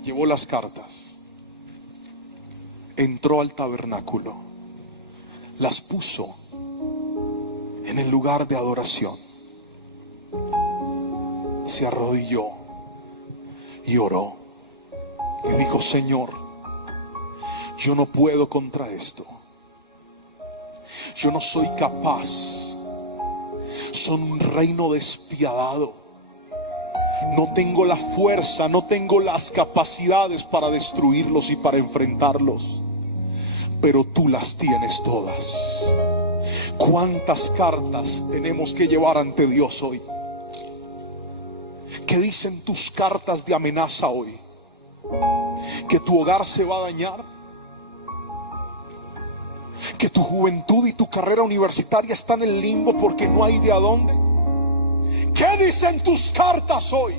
Llevó las cartas, entró al tabernáculo, las puso en el lugar de adoración, se arrodilló y oró y dijo: Señor, yo no puedo contra esto, yo no soy capaz, son un reino despiadado, no tengo la fuerza, no tengo las capacidades para destruirlos y para enfrentarlos, pero tú las tienes todas. ¿Cuántas cartas tenemos que llevar ante Dios hoy? ¿Qué dicen tus cartas de amenaza hoy? ¿Que tu hogar se va a dañar? ¿Que tu juventud y tu carrera universitaria están en el limbo porque no hay de a dónde? ¿Qué dicen tus cartas hoy?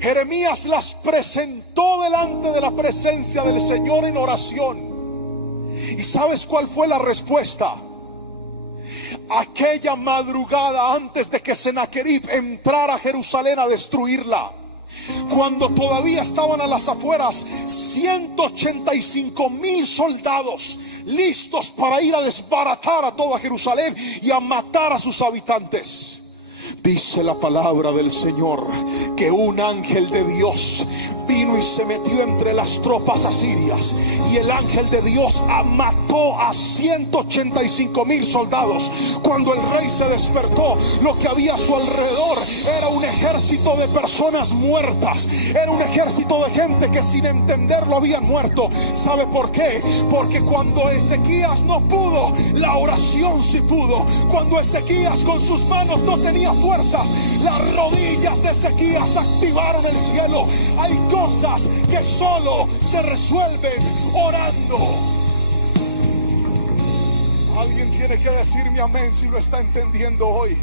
Jeremías las presentó delante de la presencia del Señor en oración. ¿Y sabes cuál fue la respuesta? Aquella madrugada, antes de que Sennacherib entrara a Jerusalén a destruirla, cuando todavía estaban a las afueras 185,000 soldados listos para ir a desbaratar a toda Jerusalén y a matar a sus habitantes, dice la palabra del Señor que un ángel de Dios vino y se metió entre las tropas asirias, y el ángel de Dios mató a 185,000 soldados. Cuando el rey se despertó, lo que había a su alrededor era un ejército de personas muertas, era un ejército de gente que sin entenderlo habían muerto. ¿Sabe por qué? Porque cuando Ezequías no pudo, la oración sí pudo. Cuando Ezequías con sus manos no tenía fuerzas, las rodillas de Ezequías activaron el cielo. Hay cosas que solo se resuelven orando. Alguien tiene que decirme amén si lo está entendiendo hoy.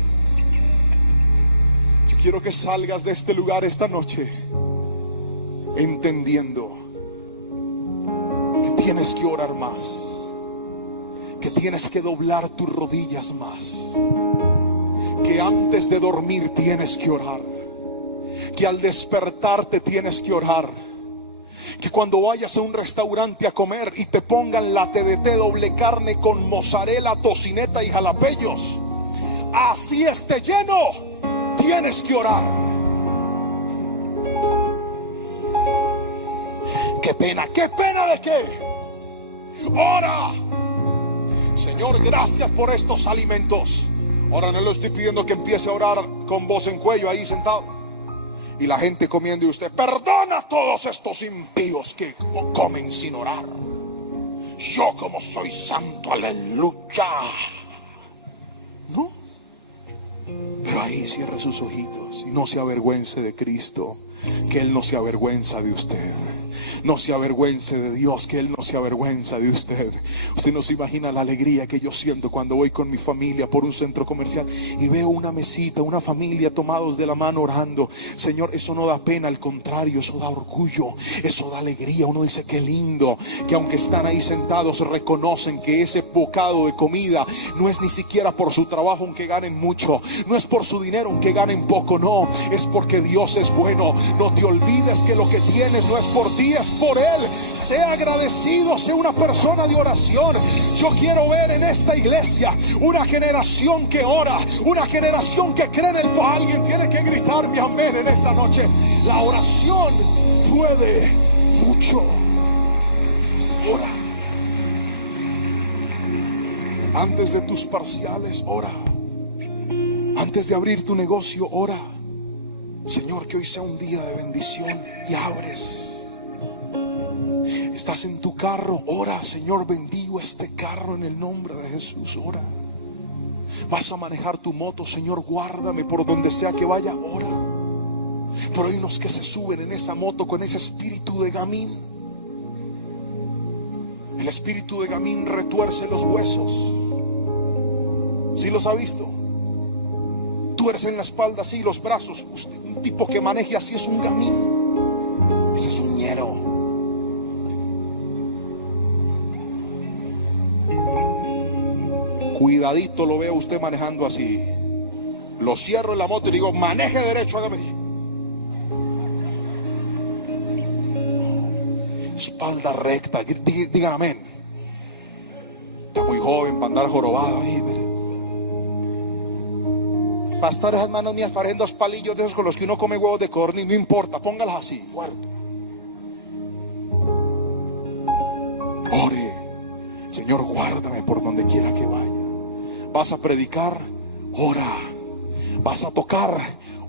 Yo quiero que salgas de este lugar esta noche entendiendo que tienes que orar más, que tienes que doblar tus rodillas más, que antes de dormir tienes que orar, que al despertarte tienes que orar, que cuando vayas a un restaurante a comer y te pongan la TDT doble carne con mozzarella, tocineta y jalapeños, así esté lleno, tienes que orar. Qué pena de qué. Ora. Señor, gracias por estos alimentos. Ahora no le estoy pidiendo que empiece a orar con voz en cuello ahí sentado y la gente comiendo y usted: perdona a todos estos impíos que comen sin orar. Yo como soy santo, aleluya. No. Pero ahí cierre sus ojitos y no se avergüence de Cristo, que Él no se avergüenza de usted. No se avergüence de Dios, que Él no se avergüenza de usted. Usted no se imagina la alegría que yo siento cuando voy con mi familia por un centro comercial y veo una mesita, una familia tomados de la mano orando. Señor, eso no da pena, al contrario, eso da orgullo, eso da alegría. Uno dice: qué lindo, que aunque están ahí sentados reconocen que ese bocado de comida no es ni siquiera por su trabajo aunque ganen mucho, no es por su dinero aunque ganen poco, no, es porque Dios es bueno. No te olvides que lo que tienes no es por ti, es por Él. Sea agradecido, sea una persona de oración. Yo quiero ver en esta iglesia una generación que ora, una generación que cree en el poder. Alguien tiene que gritarme amén en esta noche. La oración puede mucho. Ora. Antes de tus parciales, ora. Antes de abrir tu negocio, ora. Señor, que hoy sea un día de bendición. Y abres. Estás en tu carro, ora: Señor, bendigo este carro en el nombre de Jesús. Ora. Vas a manejar tu moto: Señor, guárdame por donde sea que vaya. Ora. Pero hay unos que se suben en esa moto con ese espíritu de gamín. El espíritu de gamín retuerce los huesos. ¿Sí los ha visto? Tuercen la espalda así, los brazos. Un tipo que maneje así es un gamín. Ese es un ñero. Cuidadito lo veo usted manejando así. Lo cierro en la moto y digo, maneje derecho, hágame. Espalda recta, digan amén. Está muy joven para andar jorobado ahí. Pastor, esas manos mías parecen dos palillos de esos con los que uno come huevos de codorniz. No importa, póngalas así, fuerte. Ore. Señor, guárdame por donde quiera que vaya. Vas a predicar, ora. Vas a tocar,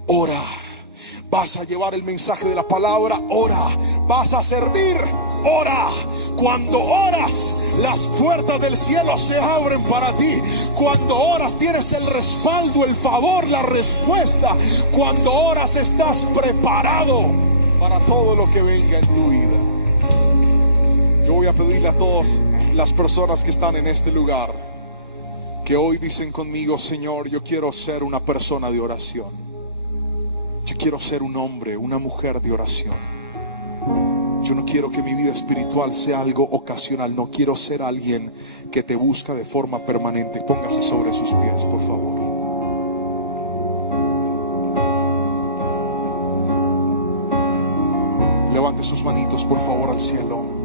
ora. Vas a llevar el mensaje de la palabra, ora. Vas a servir, ora. Cuando oras, las puertas del cielo se abren para ti. Cuando oras tienes el respaldo, el favor, la respuesta. Cuando oras estás preparado para todo lo que venga en tu vida. Yo voy a pedirle a todas las personas que están en este lugar que hoy dicen conmigo, Señor, yo quiero ser una persona de oración. Yo quiero ser un hombre, una mujer de oración. Yo no quiero que mi vida espiritual sea algo ocasional. No quiero ser alguien que te busca de forma permanente. Póngase sobre sus pies, por favor. Levante sus manitos, por favor, al cielo.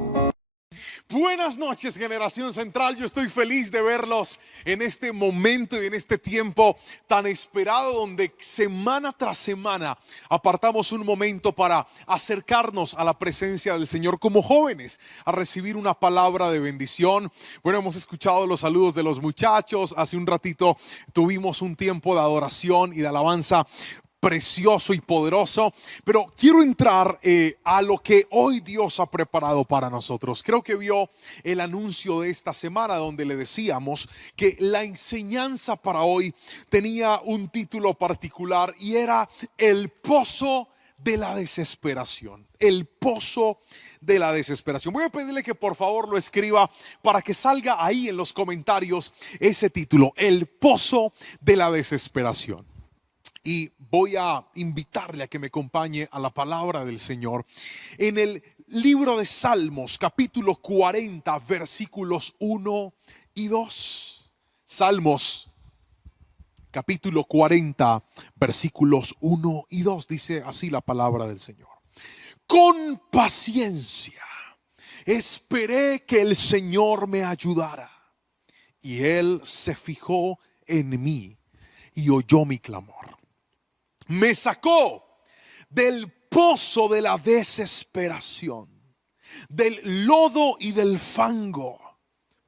Buenas noches, Generación Central. Yo estoy feliz de verlos en este momento y en este tiempo tan esperado, donde semana tras semana apartamos un momento para acercarnos a la presencia del Señor como jóvenes, a recibir una palabra de bendición. Bueno, hemos escuchado los saludos de los muchachos. Hace un ratito tuvimos un tiempo de adoración y de alabanza precioso y poderoso, pero quiero entrar a lo que hoy Dios ha preparado para nosotros. Creo que vio el anuncio de esta semana donde le decíamos que la enseñanza para hoy tenía un título particular y era el pozo de la desesperación. El pozo de la desesperación. Voy a pedirle que por favor lo escriba para que salga ahí en los comentarios ese título, el pozo de la desesperación. Y voy a invitarle a que me acompañe a la palabra del Señor en el libro de Salmos, capítulo 40, versículos 1 y 2. Salmos, capítulo 40, versículos 1 y 2. Dice así la palabra del Señor. Con paciencia esperé que el Señor me ayudara, y Él se fijó en mí y oyó mi clamor. Me sacó del pozo de la desesperación, del lodo y del fango.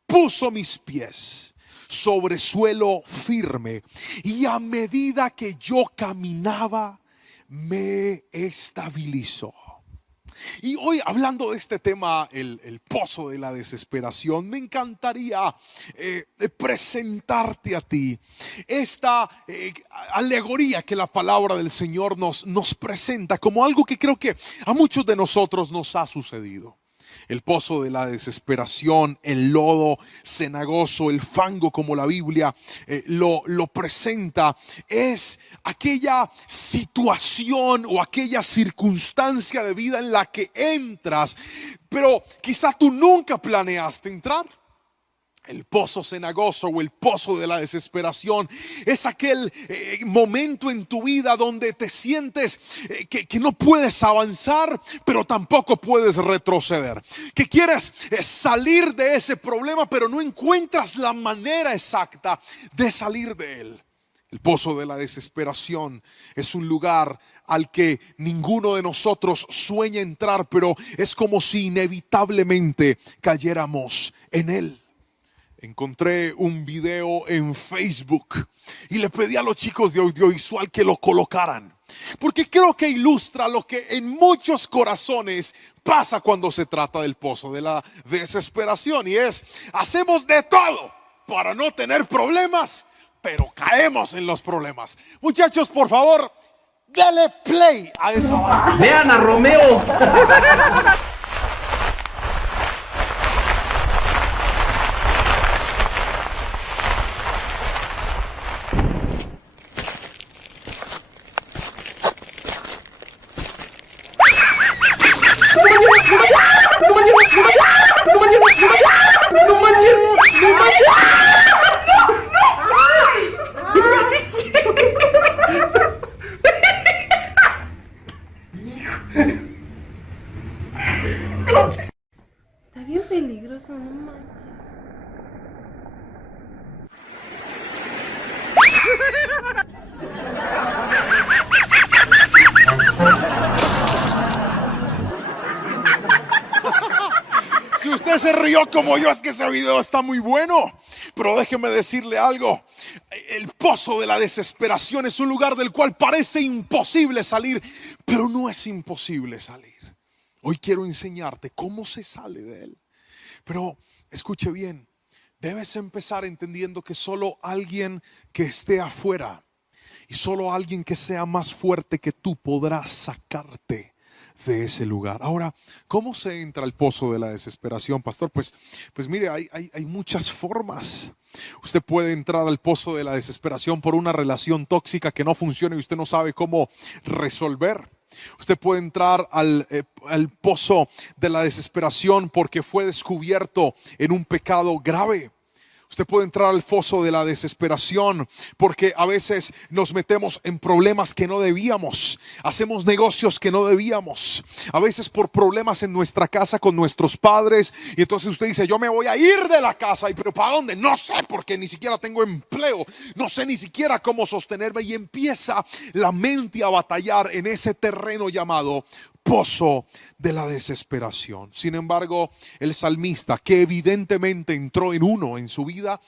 Puso mis pies sobre suelo firme, y a medida que yo caminaba, me estabilizó. Y hoy, hablando de este tema, el pozo de la desesperación, me encantaría presentarte a ti esta alegoría que la palabra del Señor nos presenta como algo que creo que a muchos de nosotros nos ha sucedido. El pozo de la desesperación, el lodo cenagoso, el fango, como la Biblia lo presenta, es aquella situación o aquella circunstancia de vida en la que entras, pero quizás tú nunca planeaste entrar. El pozo cenagoso o el pozo de la desesperación es aquel momento en tu vida donde te sientes que no puedes avanzar, pero tampoco puedes retroceder. Que quieres salir de ese problema, pero no encuentras la manera exacta de salir de él. El pozo de la desesperación es un lugar al que ninguno de nosotros sueña entrar, pero es como si inevitablemente cayéramos en él. Encontré un video en Facebook y le pedí a los chicos de audiovisual que lo colocaran, porque creo que ilustra lo que en muchos corazones pasa cuando se trata del pozo de la desesperación. Y es, hacemos de todo para no tener problemas, pero caemos en los problemas. Muchachos, por favor, dale play a esa vaina. Vean a Romeo. se rió como yo, es que ese video está muy bueno. Pero déjeme decirle algo. El pozo de la desesperación es un lugar del cual parece imposible salir, pero no es imposible salir. Hoy quiero enseñarte cómo se sale de él. Pero escuche bien, debes empezar entendiendo que solo alguien que esté afuera y solo alguien que sea más fuerte que tú podrá sacarte de ese lugar. Ahora, ¿cómo se entra al pozo de la desesperación, pastor? Pues mire, hay muchas formas. Usted puede entrar al pozo de la desesperación por una relación tóxica que no funciona y usted no sabe cómo resolver. Usted puede entrar al pozo de la desesperación porque fue descubierto en un pecado grave. Usted puede entrar al foso de la desesperación porque a veces nos metemos en problemas que no debíamos. Hacemos negocios que no debíamos. A veces por problemas en nuestra casa con nuestros padres. Y entonces usted dice, yo me voy a ir de la casa. ¿Y pero para dónde? No sé, porque ni siquiera tengo empleo. No sé ni siquiera cómo sostenerme. Y empieza la mente a batallar en ese terreno llamado pozo de la desesperación. Sin embargo, el salmista, que evidentemente entró en uno en su vida,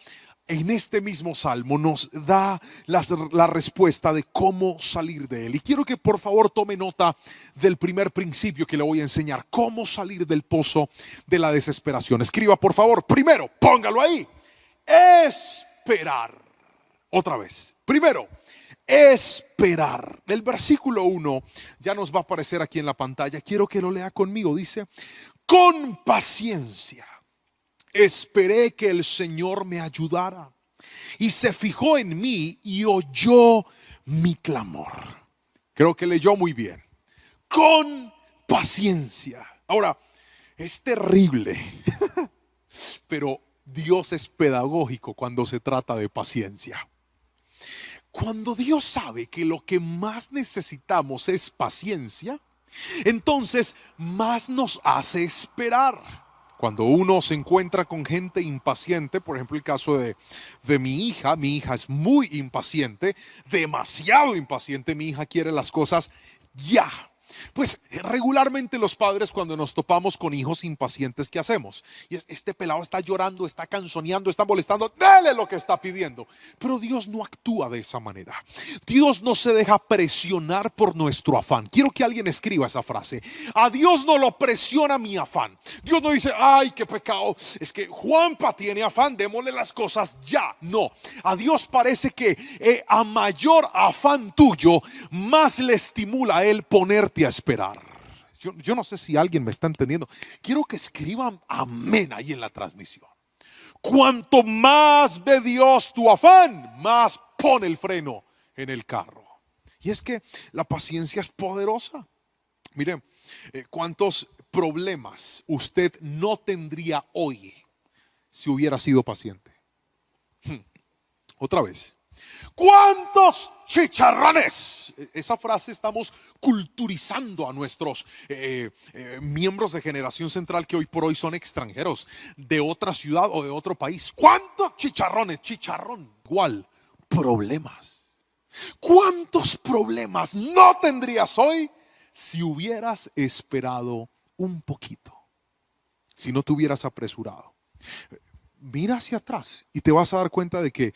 en este mismo salmo nos da la respuesta de cómo salir de él. Y quiero que por favor tome nota del primer principio que le voy a enseñar: cómo salir del pozo de la desesperación. Escriba por favor, primero, póngalo ahí: esperar. Otra vez, primero, esperar. El versículo 1 ya nos va a aparecer aquí en la pantalla. Quiero que lo lea conmigo. Dice: con paciencia esperé que el Señor me ayudara, y se fijó en mí y oyó mi clamor. Creo que leyó muy bien. Con paciencia. Ahora, es terrible, pero Dios es pedagógico cuando se trata de paciencia. Cuando Dios sabe que lo que más necesitamos es paciencia, entonces más nos hace esperar. Cuando uno se encuentra con gente impaciente, por ejemplo el caso de mi hija es muy impaciente, demasiado impaciente. Mi hija quiere las cosas ya. Pues regularmente los padres, cuando nos topamos con hijos impacientes, ¿qué hacemos? Y este pelado está llorando, está canzoneando, está molestando, dele lo que está pidiendo. Pero Dios no actúa de esa manera. Dios no se deja presionar por nuestro afán. Quiero que alguien escriba esa frase: a Dios no lo presiona mi afán. Dios no dice, ay, qué pecado, es que Juanpa tiene afán, démosle las cosas ya. No, a Dios parece que a mayor afán tuyo, más le estimula a él ponerte a esperar. Yo no sé si alguien me está entendiendo. Quiero que escriban amén ahí en la transmisión. Cuanto más ve Dios tu afán, más pone el freno en el carro. Y es que la paciencia es poderosa. Mire, cuántos problemas usted no tendría hoy si hubiera sido paciente. Otra vez. ¿Cuántos chicharrones? Esa frase estamos culturizando a nuestros miembros de Generación Central, que hoy por hoy son extranjeros de otra ciudad o de otro país. ¿Cuántos chicharrones? Chicharrón igual problemas. ¿Cuántos problemas no tendrías hoy si hubieras esperado un poquito? Si no te hubieras apresurado. Mira hacia atrás y te vas a dar cuenta de que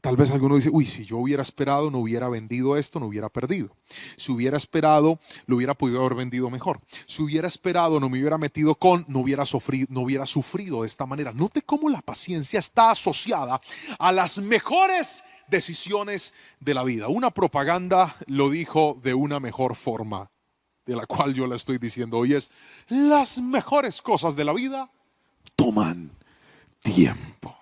tal vez alguno dice, uy, si yo hubiera esperado, no hubiera vendido esto, no hubiera perdido. Si hubiera esperado, lo hubiera podido haber vendido mejor. Si hubiera esperado, no me hubiera metido no hubiera sufrido de esta manera. Note cómo la paciencia está asociada a las mejores decisiones de la vida. Una propaganda lo dijo de una mejor forma, de la cual yo la estoy diciendo hoy, es: las mejores cosas de la vida toman tiempo.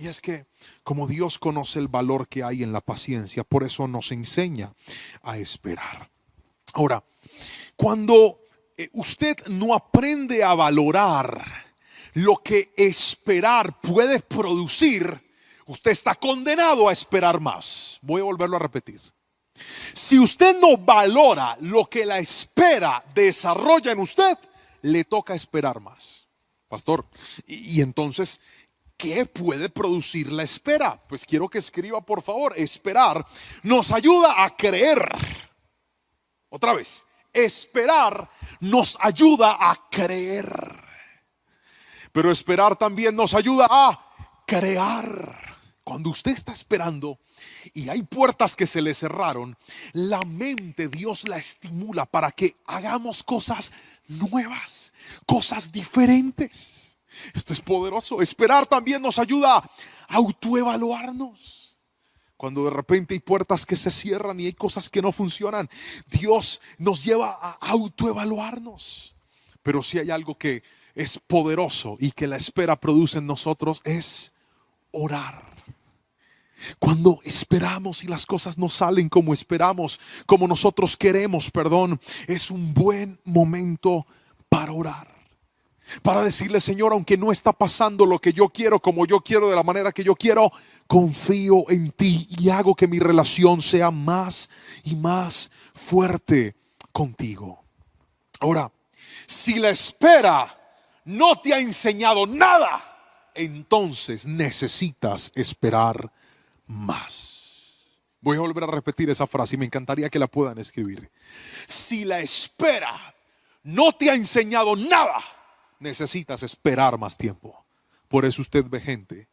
Y es que como Dios conoce el valor que hay en la paciencia, por eso nos enseña a esperar. Ahora, cuando usted no aprende a valorar lo que esperar puede producir, usted está condenado a esperar más. Voy a volverlo a repetir. Si usted no valora lo que la espera desarrolla en usted, le toca esperar más. Pastor, y entonces, ¿qué puede producir la espera? Pues quiero que escriba por favor: esperar nos ayuda a creer. Otra vez, esperar nos ayuda a creer. Pero esperar también nos ayuda a crear. Cuando usted está esperando y hay puertas que se le cerraron, la mente Dios la estimula para que hagamos cosas nuevas, cosas diferentes. Esto es poderoso. Esperar también nos ayuda a autoevaluarnos. Cuando de repente hay puertas que se cierran y hay cosas que no funcionan, Dios nos lleva a autoevaluarnos. Pero si hay algo que es poderoso y que la espera produce en nosotros, es orar. Cuando esperamos y las cosas no salen como esperamos, como nosotros queremos, es un buen momento para orar. Para decirle: Señor, aunque no está pasando lo que yo quiero, como yo quiero, de la manera que yo quiero, confío en ti y hago que mi relación sea más y más fuerte contigo. Ahora, si la espera no te ha enseñado nada, entonces necesitas esperar más. Voy a volver a repetir esa frase y me encantaría que la puedan escribir. Si la espera no te ha enseñado nada, necesitas esperar más tiempo. Por eso usted ve gente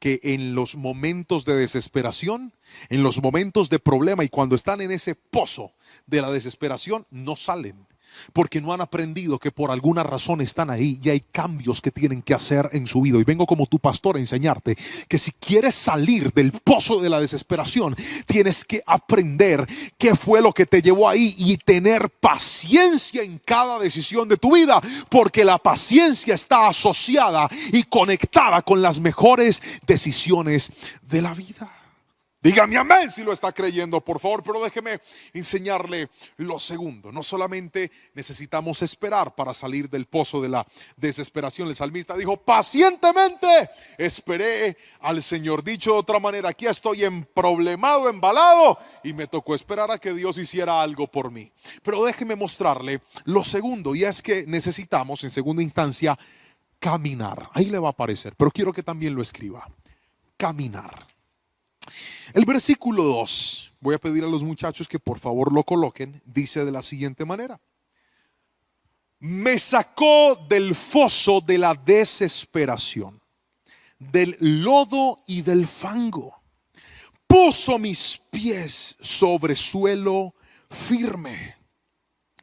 que en los momentos de desesperación, en los momentos de problema y cuando están en ese pozo de la desesperación, no salen. Porque no han aprendido que por alguna razón están ahí y hay cambios que tienen que hacer en su vida. Y vengo como tu pastor a enseñarte que si quieres salir del pozo de la desesperación, tienes que aprender qué fue lo que te llevó ahí y tener paciencia en cada decisión de tu vida, porque la paciencia está asociada y conectada con las mejores decisiones de la vida. Dígame amén si lo está creyendo, por favor. Pero déjeme enseñarle lo segundo. No solamente necesitamos esperar para salir del pozo de la desesperación. El salmista dijo: pacientemente esperé al Señor. Dicho de otra manera, aquí estoy emproblemado, embalado, y me tocó esperar a que Dios hiciera algo por mí. Pero déjeme mostrarle lo segundo, y es que necesitamos, en segunda instancia, caminar. Ahí le va a aparecer, pero quiero que también lo escriba. Caminar. El versículo 2, voy a pedir a los muchachos que por favor lo coloquen, dice de la siguiente manera: me sacó del foso de la desesperación, del lodo y del fango, puso mis pies sobre suelo firme,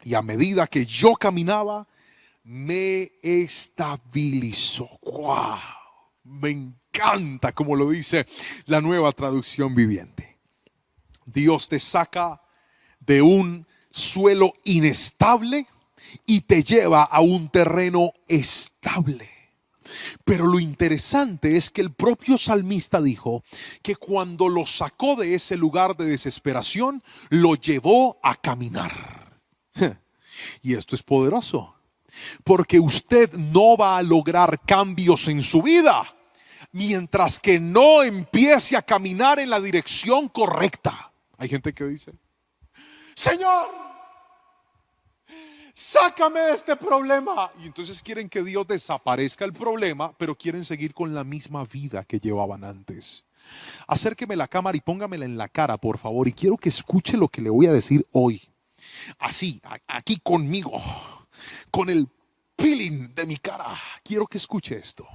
y a medida que yo caminaba, me estabilizó. ¡Wow! Me encanta como lo dice la Nueva Traducción Viviente. Dios te saca de un suelo inestable y te lleva a un terreno estable. Pero lo interesante es que el propio salmista dijo que cuando lo sacó de ese lugar de desesperación, lo llevó a caminar. Y esto es poderoso, porque usted no va a lograr cambios en su vida mientras que no empiece a caminar en la dirección correcta. Hay gente que dice: Señor, sácame de este problema. Y entonces quieren que Dios desaparezca el problema, pero quieren seguir con la misma vida que llevaban antes. Acérqueme la cámara y póngamela en la cara, por favor. Y quiero que escuche lo que le voy a decir hoy. Así, aquí conmigo, con el peeling de mi cara. Quiero que escuche esto.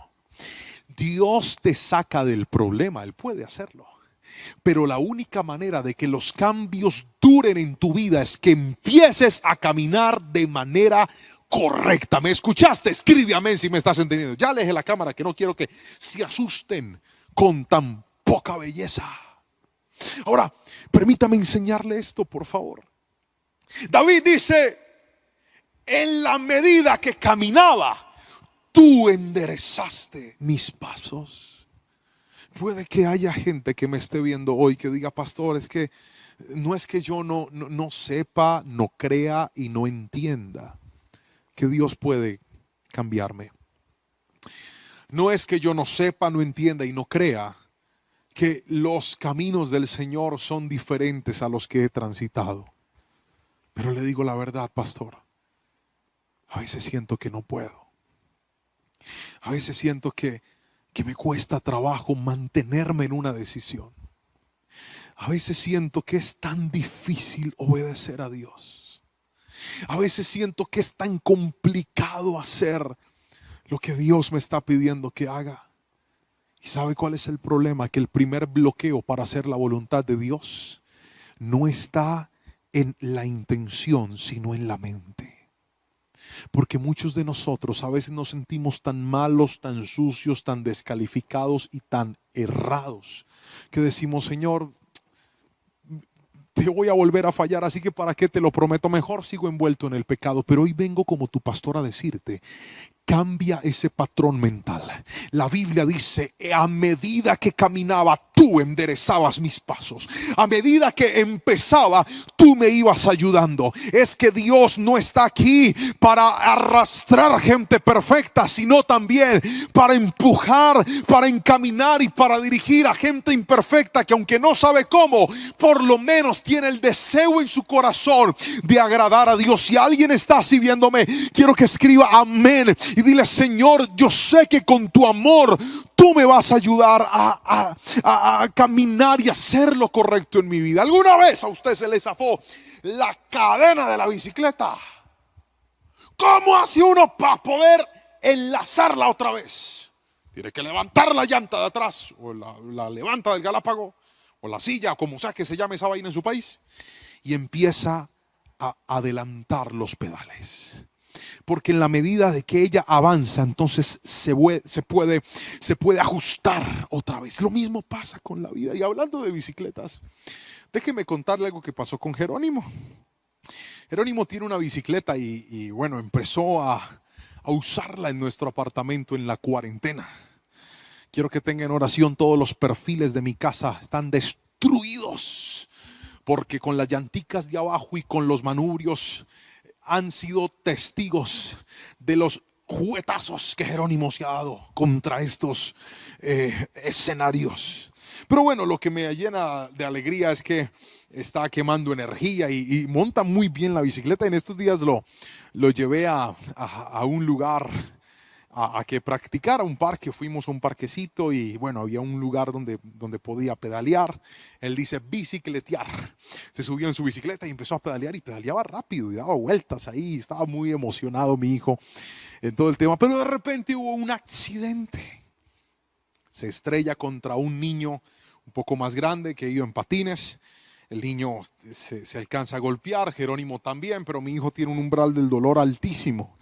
Dios te saca del problema, Él puede hacerlo. Pero la única manera de que los cambios duren en tu vida es que empieces a caminar de manera correcta. ¿Me escuchaste? Escribe amén si me estás entendiendo. Ya aleje la cámara, que no quiero que se asusten con tan poca belleza. Ahora, permítame enseñarle esto, por favor. David dice: en la medida que caminaba, tú enderezaste mis pasos. Puede que haya gente que me esté viendo hoy que diga: pastor, es que no es que yo no sepa, no crea y no entienda que Dios puede cambiarme. No es que yo no sepa, no entienda y no crea que los caminos del Señor son diferentes a los que he transitado. Pero le digo la verdad, pastor, a veces siento que no puedo. A veces siento que me cuesta trabajo mantenerme en una decisión. A veces siento que es tan difícil obedecer a Dios. A veces siento que es tan complicado hacer lo que Dios me está pidiendo que haga. ¿Y sabe cuál es el problema? Que el primer bloqueo para hacer la voluntad de Dios no está en la intención, sino en la mente. Porque muchos de nosotros a veces nos sentimos tan malos, tan sucios, tan descalificados y tan errados, que decimos: Señor, te voy a volver a fallar, así que ¿para qué te lo prometo? Mejor sigo envuelto en el pecado. Pero hoy vengo como tu pastor a decirte: cambia ese patrón mental. La Biblia dice: a medida que caminaba, tú enderezabas mis pasos. A medida que empezaba, tú me ibas ayudando. Es que Dios no está aquí para arrastrar gente perfecta, sino también para empujar, para encaminar y para dirigir a gente imperfecta que, aunque no sabe cómo, por lo menos tiene el deseo en su corazón de agradar a Dios. Si alguien está así viéndome, quiero que escriba amén y dile: Señor, yo sé que con tu amor tú me vas a ayudar a caminar y hacer lo correcto en mi vida. ¿Alguna vez a usted se le zafó la cadena de la bicicleta? ¿Cómo hace uno para poder enlazarla otra vez? Tiene que levantar la llanta de atrás, o la levanta del Galápago, o la silla, como sea que se llame esa vaina en su país, y empieza a adelantar los pedales. Porque en la medida de que ella avanza, entonces se puede ajustar otra vez. Lo mismo pasa con la vida. Y hablando de bicicletas, déjeme contarle algo que pasó con Jerónimo. Jerónimo tiene una bicicleta y bueno, empezó a usarla en nuestro apartamento en la cuarentena. Quiero que tengan en oración: todos los perfiles de mi casa están destruidos, porque con las llanticas de abajo y con los manubrios han sido testigos de los juguetazos que Jerónimo se ha dado contra estos escenarios. Pero bueno, lo que me llena de alegría es que está quemando energía y monta muy bien la bicicleta. En estos días lo llevé a un lugar a que practicara, un parque. Fuimos a un parquecito y bueno, había un lugar donde podía pedalear. Él dice bicicletear. Se subió en su bicicleta y empezó a pedalear, y pedaleaba rápido y daba vueltas ahí. Estaba muy emocionado mi hijo en todo el tema, pero de repente hubo un accidente. Se estrella contra un niño un poco más grande que iba en patines. El niño se alcanza a golpear, Jerónimo también, pero mi hijo tiene un umbral del dolor altísimo.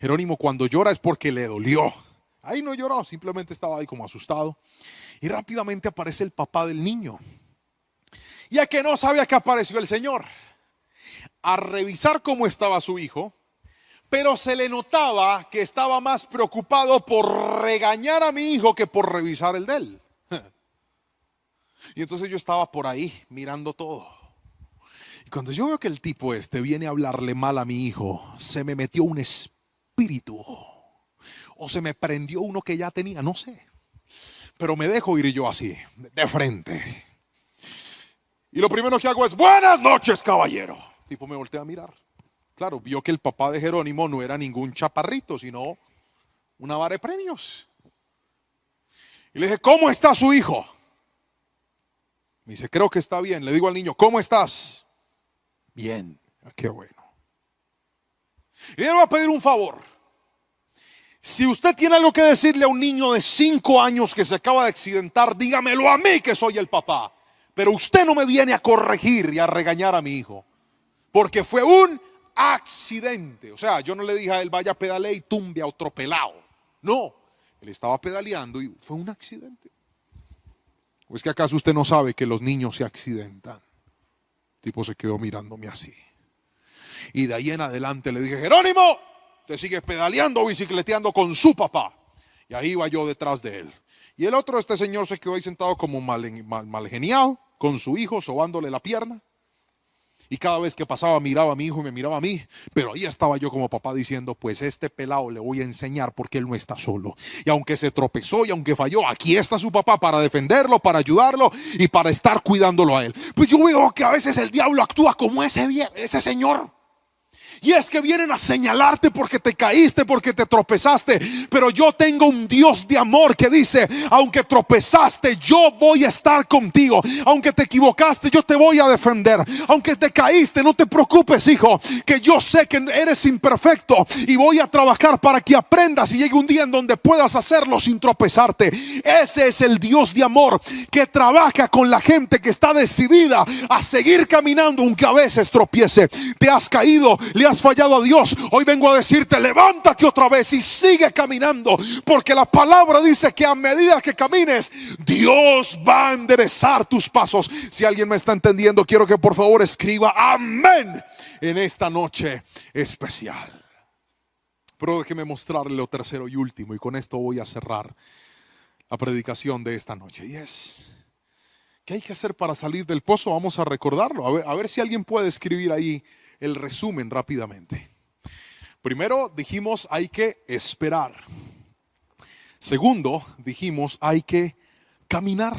Jerónimo, cuando llora es porque le dolió. Ahí no lloró, simplemente estaba ahí como asustado. Y rápidamente aparece el papá del niño. Y a que no sabía que apareció el Señor, a revisar cómo estaba su hijo, pero se le notaba que estaba más preocupado por regañar a mi hijo que por revisar el de él. Y entonces yo estaba por ahí mirando todo. Y cuando yo veo que el tipo viene a hablarle mal a mi hijo, se me metió un espíritu, o se me prendió uno que ya tenía, no sé, pero me dejo ir yo así, de frente. Y lo primero que hago es: buenas noches, caballero. El tipo me voltea a mirar. Claro, vio que el papá de Jerónimo no era ningún chaparrito, sino una vara de premios. Y le dije: ¿cómo está su hijo? Me dice: creo que está bien. Le digo al niño: ¿cómo estás? Bien. Qué bueno. Y le voy a pedir un favor. Si usted tiene algo que decirle a un niño de 5 años que se acaba de accidentar, dígamelo a mí, que soy el papá. Pero usted no me viene a corregir y a regañar a mi hijo, porque fue un accidente. O sea, yo no le dije a él: vaya, pedale y tumbe a otro pelado. No, él estaba pedaleando y fue un accidente. ¿O es que acaso usted no sabe que los niños se accidentan? El tipo se quedó mirándome así. Y de ahí en adelante le dije: Jerónimo, te sigues pedaleando o bicicleteando con su papá. Y ahí iba yo detrás de él. Y el otro, este señor, se quedó ahí sentado como mal geniado, con su hijo sobándole la pierna. Y cada vez que pasaba miraba a mi hijo y me miraba a mí. Pero ahí estaba yo como papá diciendo: pues este pelado le voy a enseñar, porque él no está solo. Y aunque se tropezó y aunque falló, aquí está su papá para defenderlo, para ayudarlo y para estar cuidándolo a él. Pues yo veo que a veces el diablo actúa como ese señor. Y es que vienen a señalarte porque te caíste, porque te tropezaste. Pero yo tengo un Dios de amor que dice: aunque tropezaste, yo voy a estar contigo. Aunque te equivocaste, yo te voy a defender. Aunque te caíste, no te preocupes, hijo, que yo sé que eres imperfecto y voy a trabajar para que aprendas y llegue un día en donde puedas hacerlo sin tropezarte. Ese es el Dios de amor que trabaja con la gente que está decidida a seguir caminando aunque a veces tropiece. Te has caído, le has fallado a Dios. Hoy vengo a decirte: levántate otra vez y sigue caminando, porque la palabra dice que a medida que camines, Dios va a enderezar tus pasos. Si alguien me está entendiendo, quiero que por favor escriba amén en esta noche especial. Pero déjeme mostrarle lo tercero y último, y con esto voy a cerrar la predicación de esta noche. Y es: ¿qué hay que hacer para salir del pozo? Vamos a recordarlo. A ver si alguien puede escribir ahí el resumen rápidamente. Primero dijimos: hay que esperar. Segundo, dijimos: hay que caminar.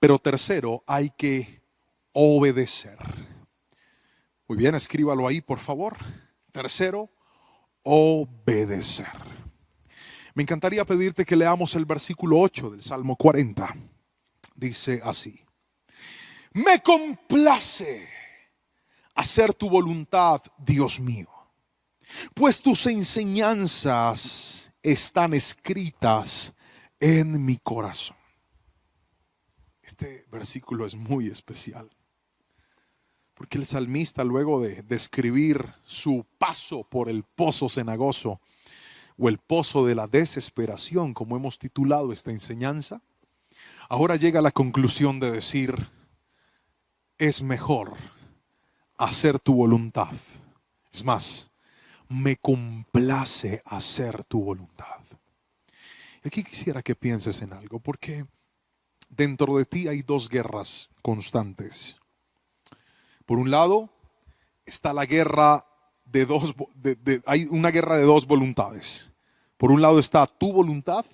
Pero tercero, hay que obedecer. Muy bien, escríbalo ahí por favor. Tercero, obedecer. Me encantaría pedirte que leamos el versículo 8 del Salmo 40. Dice así: me complace hacer tu voluntad, Dios mío, pues tus enseñanzas están escritas en mi corazón. Este versículo es muy especial, porque el salmista, luego de describir su paso por el pozo cenagoso, o el pozo de la desesperación, como hemos titulado esta enseñanza, ahora llega a la conclusión de decir: es mejor hacer tu voluntad. Es más, me complace hacer tu voluntad. Y aquí quisiera que pienses en algo, porque dentro de ti hay dos guerras constantes. Por un lado está la guerra hay una guerra de dos voluntades. Por un lado está tu voluntad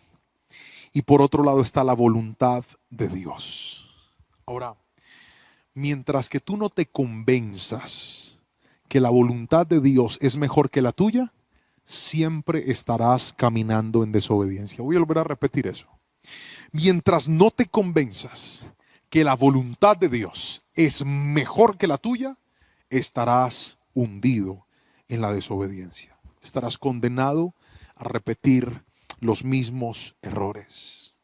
y por otro lado está la voluntad de Dios. Ahora, mientras que tú no te convenzas que la voluntad de Dios es mejor que la tuya, siempre estarás caminando en desobediencia. Voy a volver a repetir eso. Mientras no te convenzas que la voluntad de Dios es mejor que la tuya, estarás hundido en la desobediencia. Estarás condenado a repetir los mismos errores.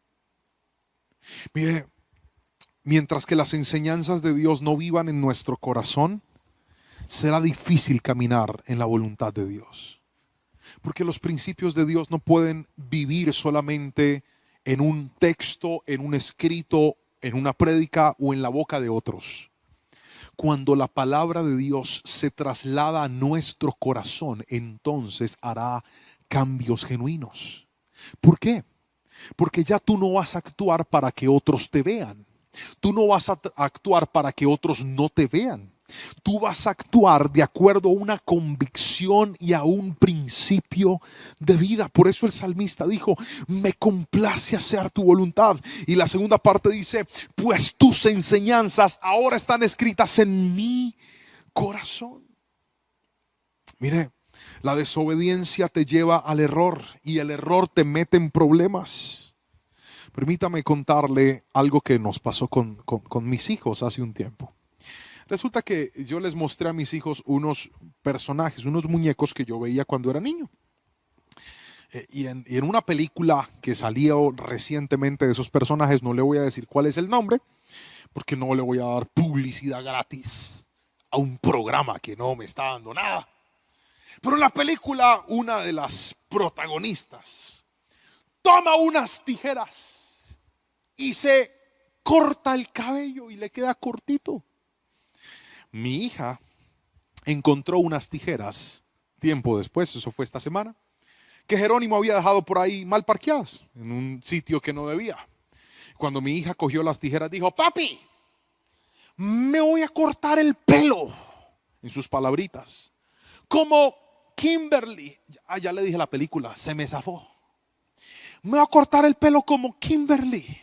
Mire, mientras que las enseñanzas de Dios no vivan en nuestro corazón, será difícil caminar en la voluntad de Dios. Porque los principios de Dios no pueden vivir solamente en un texto, en un escrito, en una prédica o en la boca de otros. Cuando la palabra de Dios se traslada a nuestro corazón, entonces hará cambios genuinos. ¿Por qué? Porque ya tú no vas a actuar para que otros te vean. Tú no vas a actuar para que otros no te vean. Tú vas a actuar de acuerdo a una convicción y a un principio de vida. Por eso el salmista dijo: me complace hacer tu voluntad. Y la segunda parte dice: pues tus enseñanzas ahora están escritas en mi corazón. Mire, la desobediencia te lleva al error y el error te mete en problemas. Permítame contarle algo que nos pasó con mis hijos hace un tiempo. Resulta que yo les mostré a mis hijos unos personajes, unos muñecos que yo veía cuando era niño. Y en una película que salió recientemente de esos personajes, no le voy a decir cuál es el nombre, porque no le voy a dar publicidad gratis a un programa que no me está dando nada. Pero en la película, una de las protagonistas toma unas tijeras y se corta el cabello y le queda cortito. Mi hija encontró unas tijeras tiempo después, eso fue esta semana, que Jerónimo había dejado por ahí mal parqueadas en un sitio que no debía. Cuando mi hija cogió las tijeras, dijo: papi, me voy a cortar el pelo. En sus palabritas, como Kimberly. Ya le dije la película, se me zafó. Me voy a cortar el pelo como Kimberly.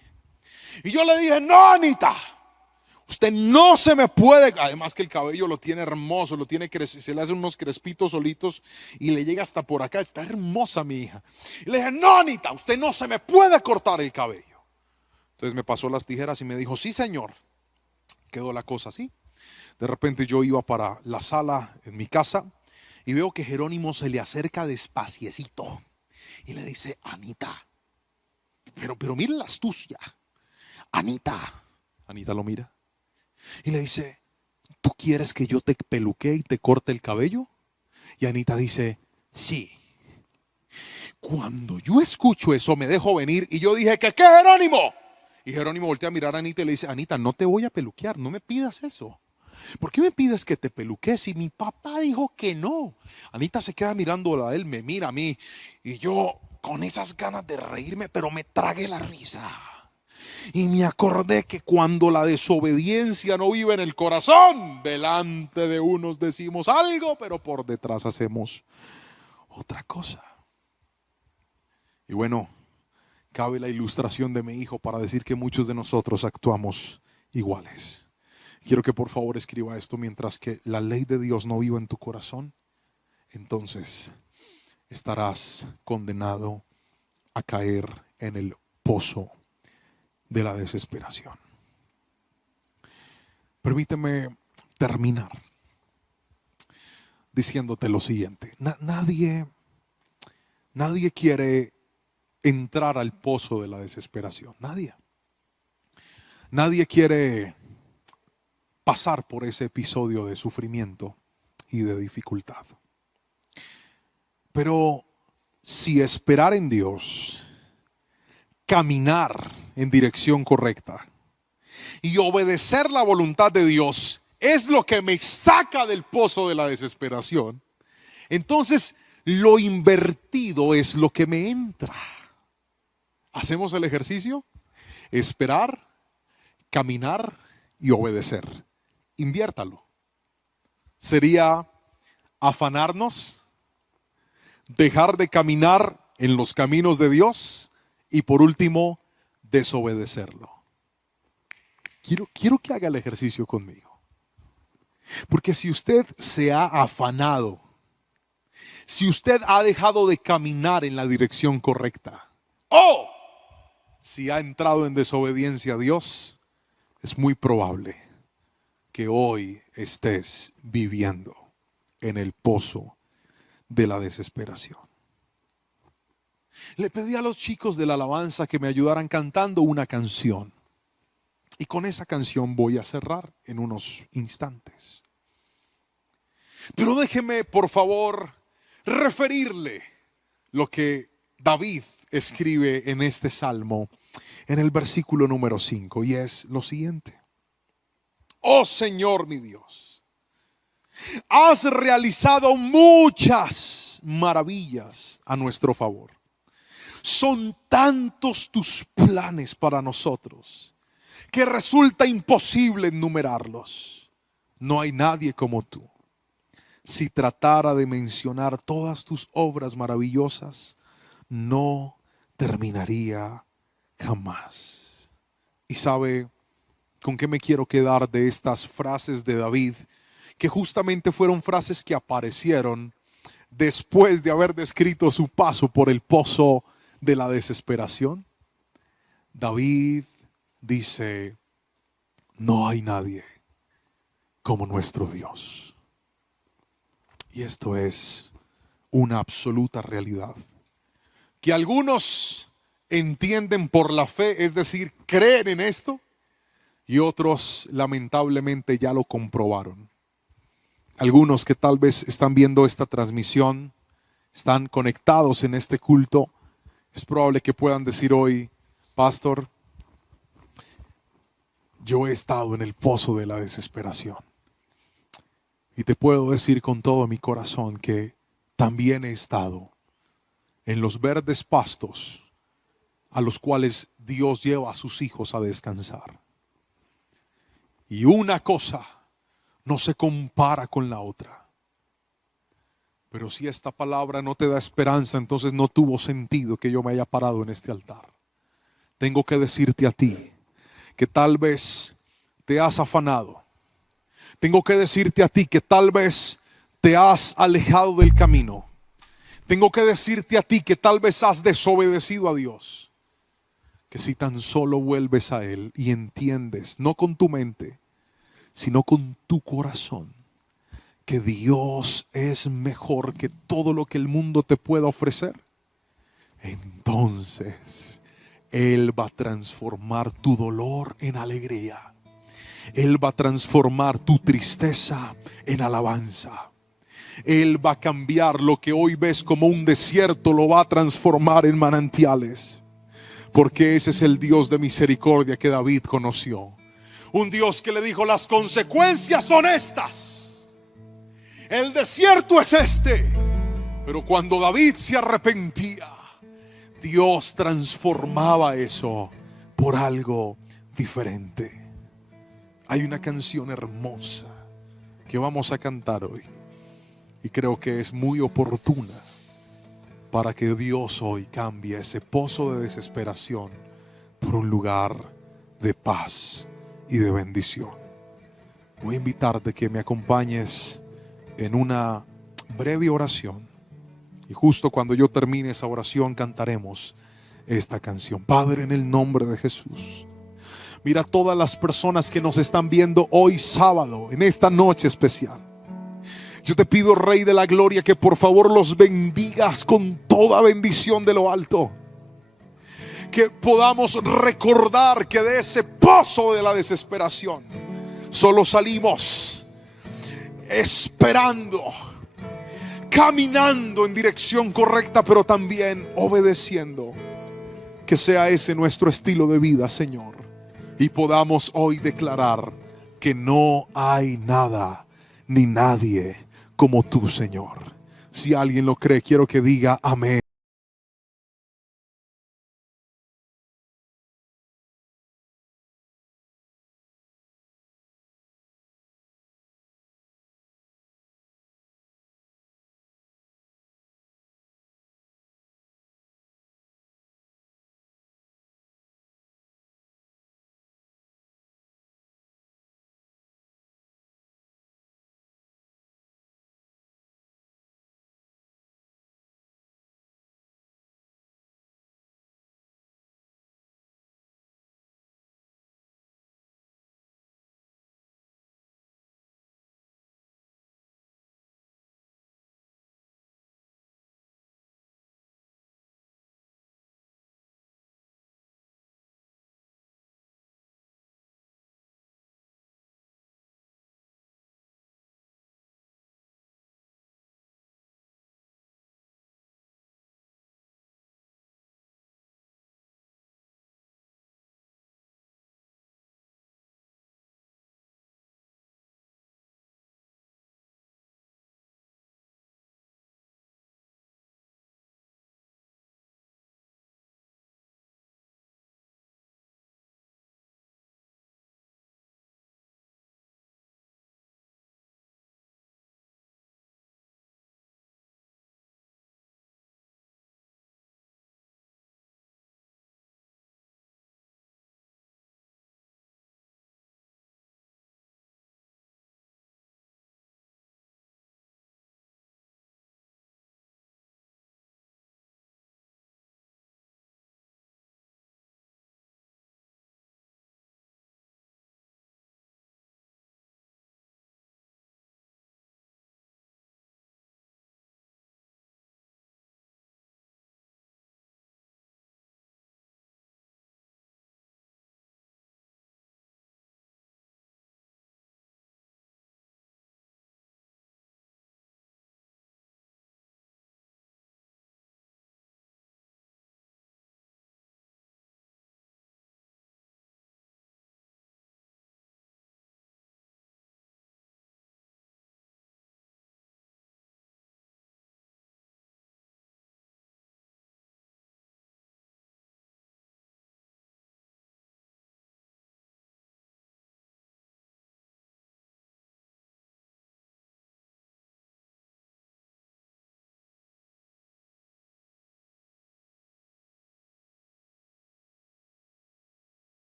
Y yo le dije: no, Anita, Usted no se me puede, además que el cabello lo tiene hermoso, lo tiene se le hacen unos crespitos solitos y le llega hasta por acá. Está hermosa mi hija. Y le dije, no, Anita, usted no se me puede cortar el cabello. Entonces me pasó las tijeras y me dijo, sí, señor. Quedó la cosa así. De repente yo iba para la sala en mi casa y veo que Jerónimo se le acerca despaciecito y le dice, Anita, pero mire la astucia. Anita lo mira y le dice, ¿tú quieres que yo te peluquee y te corte el cabello? Y Anita dice, sí. Cuando yo escucho eso me dejo venir y yo dije, ¿qué Jerónimo? Y Jerónimo voltea a mirar a Anita y le dice, Anita, no te voy a peluquear, no me pidas eso. ¿Por qué me pides que te peluquee si mi papá dijo que no? Anita se queda mirándola a él, me mira a mí y yo con esas ganas de reírme, pero me tragué la risa. Y me acordé que cuando la desobediencia no vive en el corazón, delante de unos decimos algo, pero por detrás hacemos otra cosa. Y bueno, cabe la ilustración de mi hijo para decir que muchos de nosotros actuamos iguales. Quiero que por favor escriba esto: mientras que la ley de Dios no viva en tu corazón, entonces estarás condenado a caer en el pozo de la desesperación. Permíteme terminar diciéndote lo siguiente. Nadie quiere entrar al pozo de la desesperación. Nadie quiere pasar por ese episodio de sufrimiento y de dificultad. Pero si esperar en Dios, caminar en dirección correcta y obedecer la voluntad de Dios es lo que me saca del pozo de la desesperación, entonces lo invertido es lo que me entra. ¿Hacemos el ejercicio? Esperar, caminar y obedecer. Inviértalo. Sería afanarnos, dejar de caminar en los caminos de Dios y por último, desobedecerlo. Quiero que haga el ejercicio conmigo. Porque si usted se ha afanado, si usted ha dejado de caminar en la dirección correcta, o si ha entrado en desobediencia a Dios, es muy probable que hoy estés viviendo en el pozo de la desesperación. Le pedí a los chicos de la alabanza que me ayudaran cantando una canción. Y con esa canción voy a cerrar en unos instantes. Pero déjeme, por favor, referirle lo que David escribe en este salmo, en el versículo número 5, y es lo siguiente. Oh Señor mi Dios, has realizado muchas maravillas a nuestro favor. Son tantos tus planes para nosotros que resulta imposible enumerarlos. No hay nadie como tú. Si tratara de mencionar todas tus obras maravillosas, no terminaría jamás. ¿Y sabe con qué me quiero quedar de estas frases de David? Que justamente fueron frases que aparecieron después de haber descrito su paso por el pozo de la desesperación. David dice: no hay nadie como nuestro Dios. Y esto es una absoluta realidad que algunos entienden por la fe, es decir, creen en esto, y otros lamentablemente ya lo comprobaron. Algunos que tal vez están viendo esta transmisión, están conectados en este culto, es probable que puedan decir hoy: pastor, yo he estado en el pozo de la desesperación. Y te puedo decir con todo mi corazón que también he estado en los verdes pastos a los cuales Dios lleva a sus hijos a descansar. Y una cosa no se compara con la otra. Pero si esta palabra no te da esperanza, entonces no tuvo sentido que yo me haya parado en este altar. Tengo que decirte a ti que tal vez te has afanado. Tengo que decirte a ti que tal vez te has alejado del camino. Tengo que decirte a ti que tal vez has desobedecido a Dios. Que si tan solo vuelves a Él y entiendes, no con tu mente, sino con tu corazón, que Dios es mejor que todo lo que el mundo te pueda ofrecer, entonces Él va a transformar tu dolor en alegría. Él va a transformar tu tristeza en alabanza. Él va a cambiar lo que hoy ves como un desierto, lo va a transformar en manantiales. Porque ese es el Dios de misericordia que David conoció. Un Dios que le dijo: las consecuencias son estas. El desierto es este. Pero cuando David se arrepentía, Dios transformaba eso por algo diferente. Hay una canción hermosa que vamos a cantar hoy. Y creo que es muy oportuna para que Dios hoy cambie ese pozo de desesperación por un lugar de paz y de bendición. Voy a invitarte que me acompañes en una breve oración. Y justo cuando yo termine esa oración cantaremos esta canción. Padre, en el nombre de Jesús, mira todas las personas que nos están viendo hoy sábado, en esta noche especial. Yo te pido, Rey de la Gloria, que por favor los bendigas con toda bendición de lo alto. Que podamos recordar que de ese pozo de la desesperación solo salimos esperando, caminando en dirección correcta, pero también obedeciendo. Que sea ese nuestro estilo de vida, Señor. Y podamos hoy declarar que no hay nada ni nadie como tú, Señor. Si alguien lo cree, quiero que diga amén.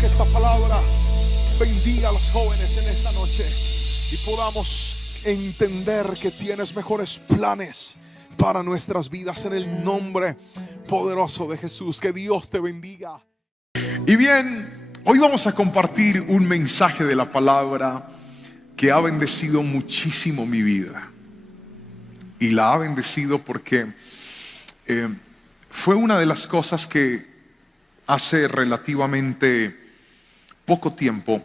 que esta palabra bendiga a los jóvenes en esta noche y podamos entender que tienes mejores planes para nuestras vidas en el nombre poderoso de Jesús. Que Dios te bendiga. Y bien, hoy vamos a compartir un mensaje de la palabra que ha bendecido muchísimo mi vida. Y la ha bendecido porque fue una de las cosas que hace relativamente poco tiempo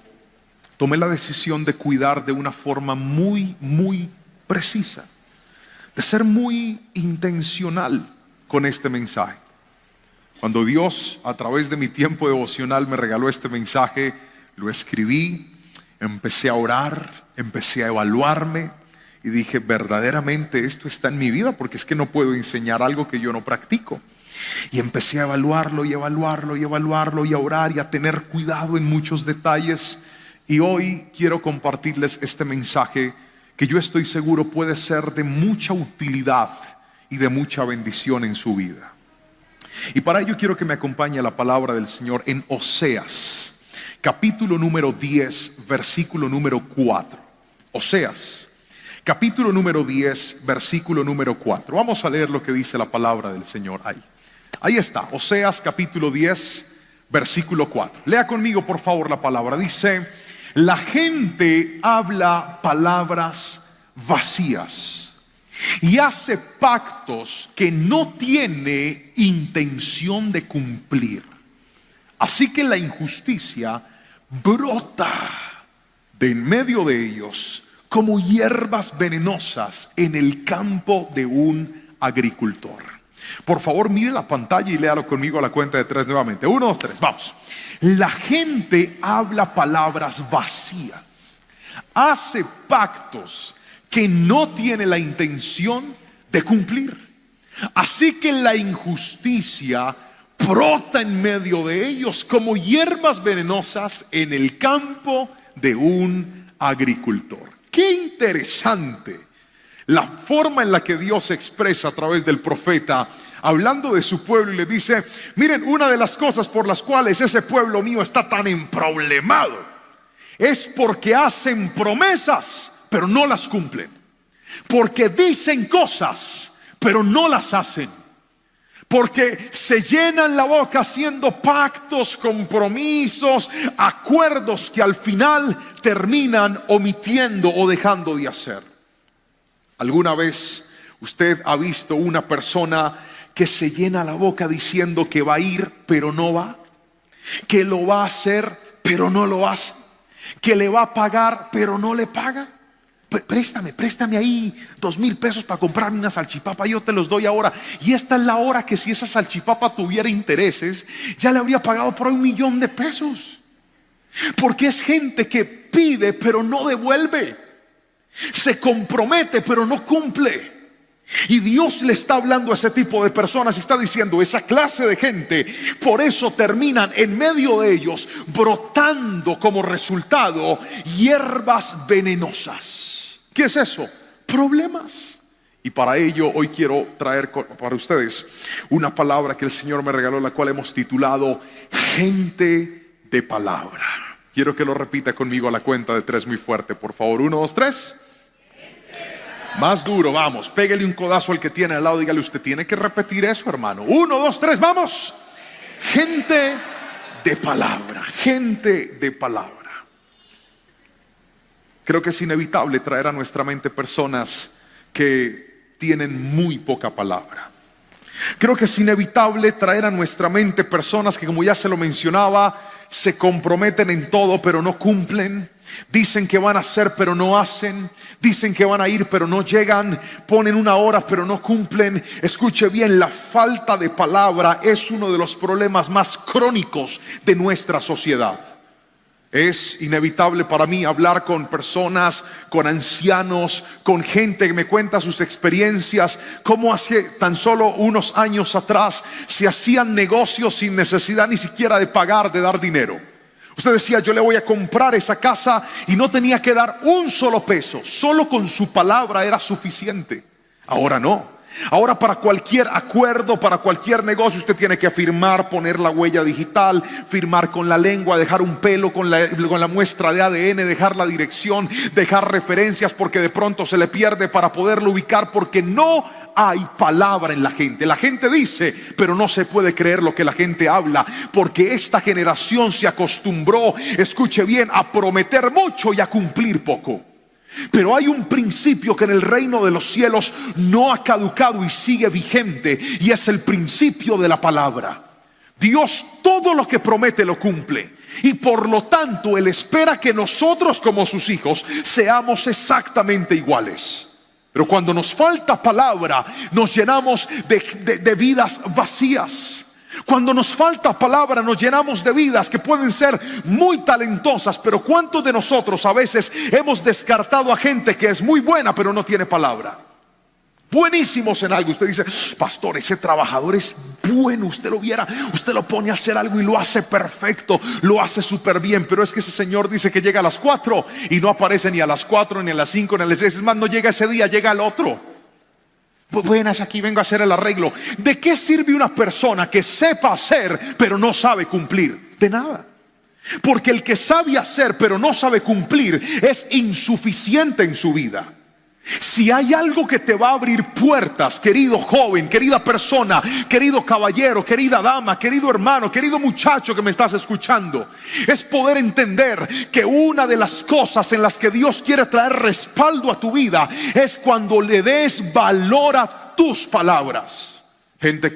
tomé la decisión de cuidar de una forma muy precisa, de ser muy intencional con este mensaje. Cuando Dios, a través de mi tiempo devocional, me regaló este mensaje, lo escribí, empecé a orar, empecé a evaluarme y dije, verdaderamente esto está en mi vida, porque es que no puedo enseñar algo que yo no practico. Y empecé a evaluarlo y evaluarlo y evaluarlo y a orar y a tener cuidado en muchos detalles. Y hoy quiero compartirles este mensaje que yo estoy seguro puede ser de mucha utilidad y de mucha bendición en su vida. Y para ello quiero que me acompañe la palabra del Señor en Oseas, capítulo número 10, versículo número 4. Oseas, capítulo número 10, versículo número 4. Vamos a leer lo que dice la palabra del Señor ahí. Ahí está, Oseas capítulo 10, versículo 4. Lea conmigo por favor la palabra. Dice: la gente habla palabras vacías y hace pactos que no tiene intención de cumplir. Así que la injusticia brota de en medio de ellos como hierbas venenosas en el campo de un agricultor. Por favor, mire la pantalla y léalo conmigo a la cuenta de 3 nuevamente. 1, 2, 3, vamos. La gente habla palabras vacías, hace pactos que no tiene la intención de cumplir. Así que la injusticia brota en medio de ellos como hierbas venenosas en el campo de un agricultor. Qué interesante la forma en la que Dios se expresa a través del profeta, hablando de su pueblo, y le dice: miren, una de las cosas por las cuales ese pueblo mío está tan emproblemado es porque hacen promesas pero no las cumplen, porque dicen cosas pero no las hacen, porque se llenan la boca haciendo pactos, compromisos, acuerdos que al final terminan omitiendo o dejando de hacer. ¿Alguna vez usted ha visto una persona que se llena la boca diciendo que va a ir pero no va? Que lo va a hacer pero no lo hace. Que le va a pagar pero no le paga. Préstame ahí 2,000 pesos para comprarme una salchipapa, yo te los doy ahora. Y esta es la hora que si esa salchipapa tuviera intereses, ya le habría pagado por 1,000,000 de pesos. Porque es gente que pide pero no devuelve. Se compromete pero no cumple. Y Dios le está hablando a ese tipo de personas y está diciendo: esa clase de gente, por eso terminan en medio de ellos brotando como resultado hierbas venenosas. ¿Qué es eso? Problemas. Y para ello hoy quiero traer para ustedes una palabra que el Señor me regaló, la cual hemos titulado gente de palabra. Quiero que lo repita conmigo a la cuenta de 3 muy fuerte, por favor. 1, 2, 3. Más duro, vamos, pégale un codazo al que tiene al lado, dígale: usted tiene que repetir eso, hermano. 1, 2, 3, vamos. Gente de palabra, gente de palabra. Creo que es inevitable traer a nuestra mente personas que tienen muy poca palabra. Creo que es inevitable traer a nuestra mente personas que, como ya se lo mencionaba, se comprometen en todo pero no cumplen. Dicen que van a hacer pero no hacen. Dicen que van a ir pero no llegan. Ponen una hora pero no cumplen. Escuche bien, la falta de palabra es uno de los problemas más crónicos de nuestra sociedad. Es inevitable para mí hablar con personas, con ancianos, con gente que me cuenta sus experiencias, cómo hace tan solo unos años atrás se hacían negocios sin necesidad ni siquiera de pagar, de dar dinero. Usted decía: yo le voy a comprar esa casa, y no tenía que dar un solo peso, solo con su palabra era suficiente. Ahora no. Ahora, para cualquier acuerdo, para cualquier negocio, usted tiene que firmar, poner la huella digital, firmar con la lengua, dejar un pelo con la muestra de ADN, dejar la dirección, dejar referencias, porque de pronto se le pierde para poderlo ubicar, porque no hay palabra en la gente. La gente dice, pero no se puede creer lo que la gente habla, porque esta generación se acostumbró, escuche bien, a prometer mucho y a cumplir poco. Pero hay un principio que en el reino de los cielos no ha caducado y sigue vigente, y es el principio de la palabra. Dios todo lo que promete lo cumple, y por lo tanto Él espera que nosotros como sus hijos seamos exactamente iguales. Pero cuando nos falta palabra, nos llenamos de vidas vacías. Cuando nos falta palabra, nos llenamos de vidas que pueden ser muy talentosas, pero ¿cuántos de nosotros a veces hemos descartado a gente que es muy buena pero no tiene palabra? Buenísimos en algo. Usted dice, pastor, ese trabajador es bueno, usted lo viera, usted lo pone a hacer algo y lo hace perfecto, lo hace súper bien, pero es que ese señor dice que llega a las 4 y no aparece ni a las 4, ni a las 5, ni a las 6. Es más, no llega ese día, llega al otro. Buenas, aquí vengo a hacer el arreglo. ¿De qué sirve una persona que sepa hacer pero no sabe cumplir? De nada. Porque el que sabe hacer pero no sabe cumplir es insuficiente en su vida. Si hay algo que te va a abrir puertas, querido joven, querida persona, querido caballero, querida dama, querido hermano, querido muchacho que me estás escuchando, es poder entender que una de las cosas en las que Dios quiere traer respaldo a tu vida es cuando le des valor a tus palabras. Gente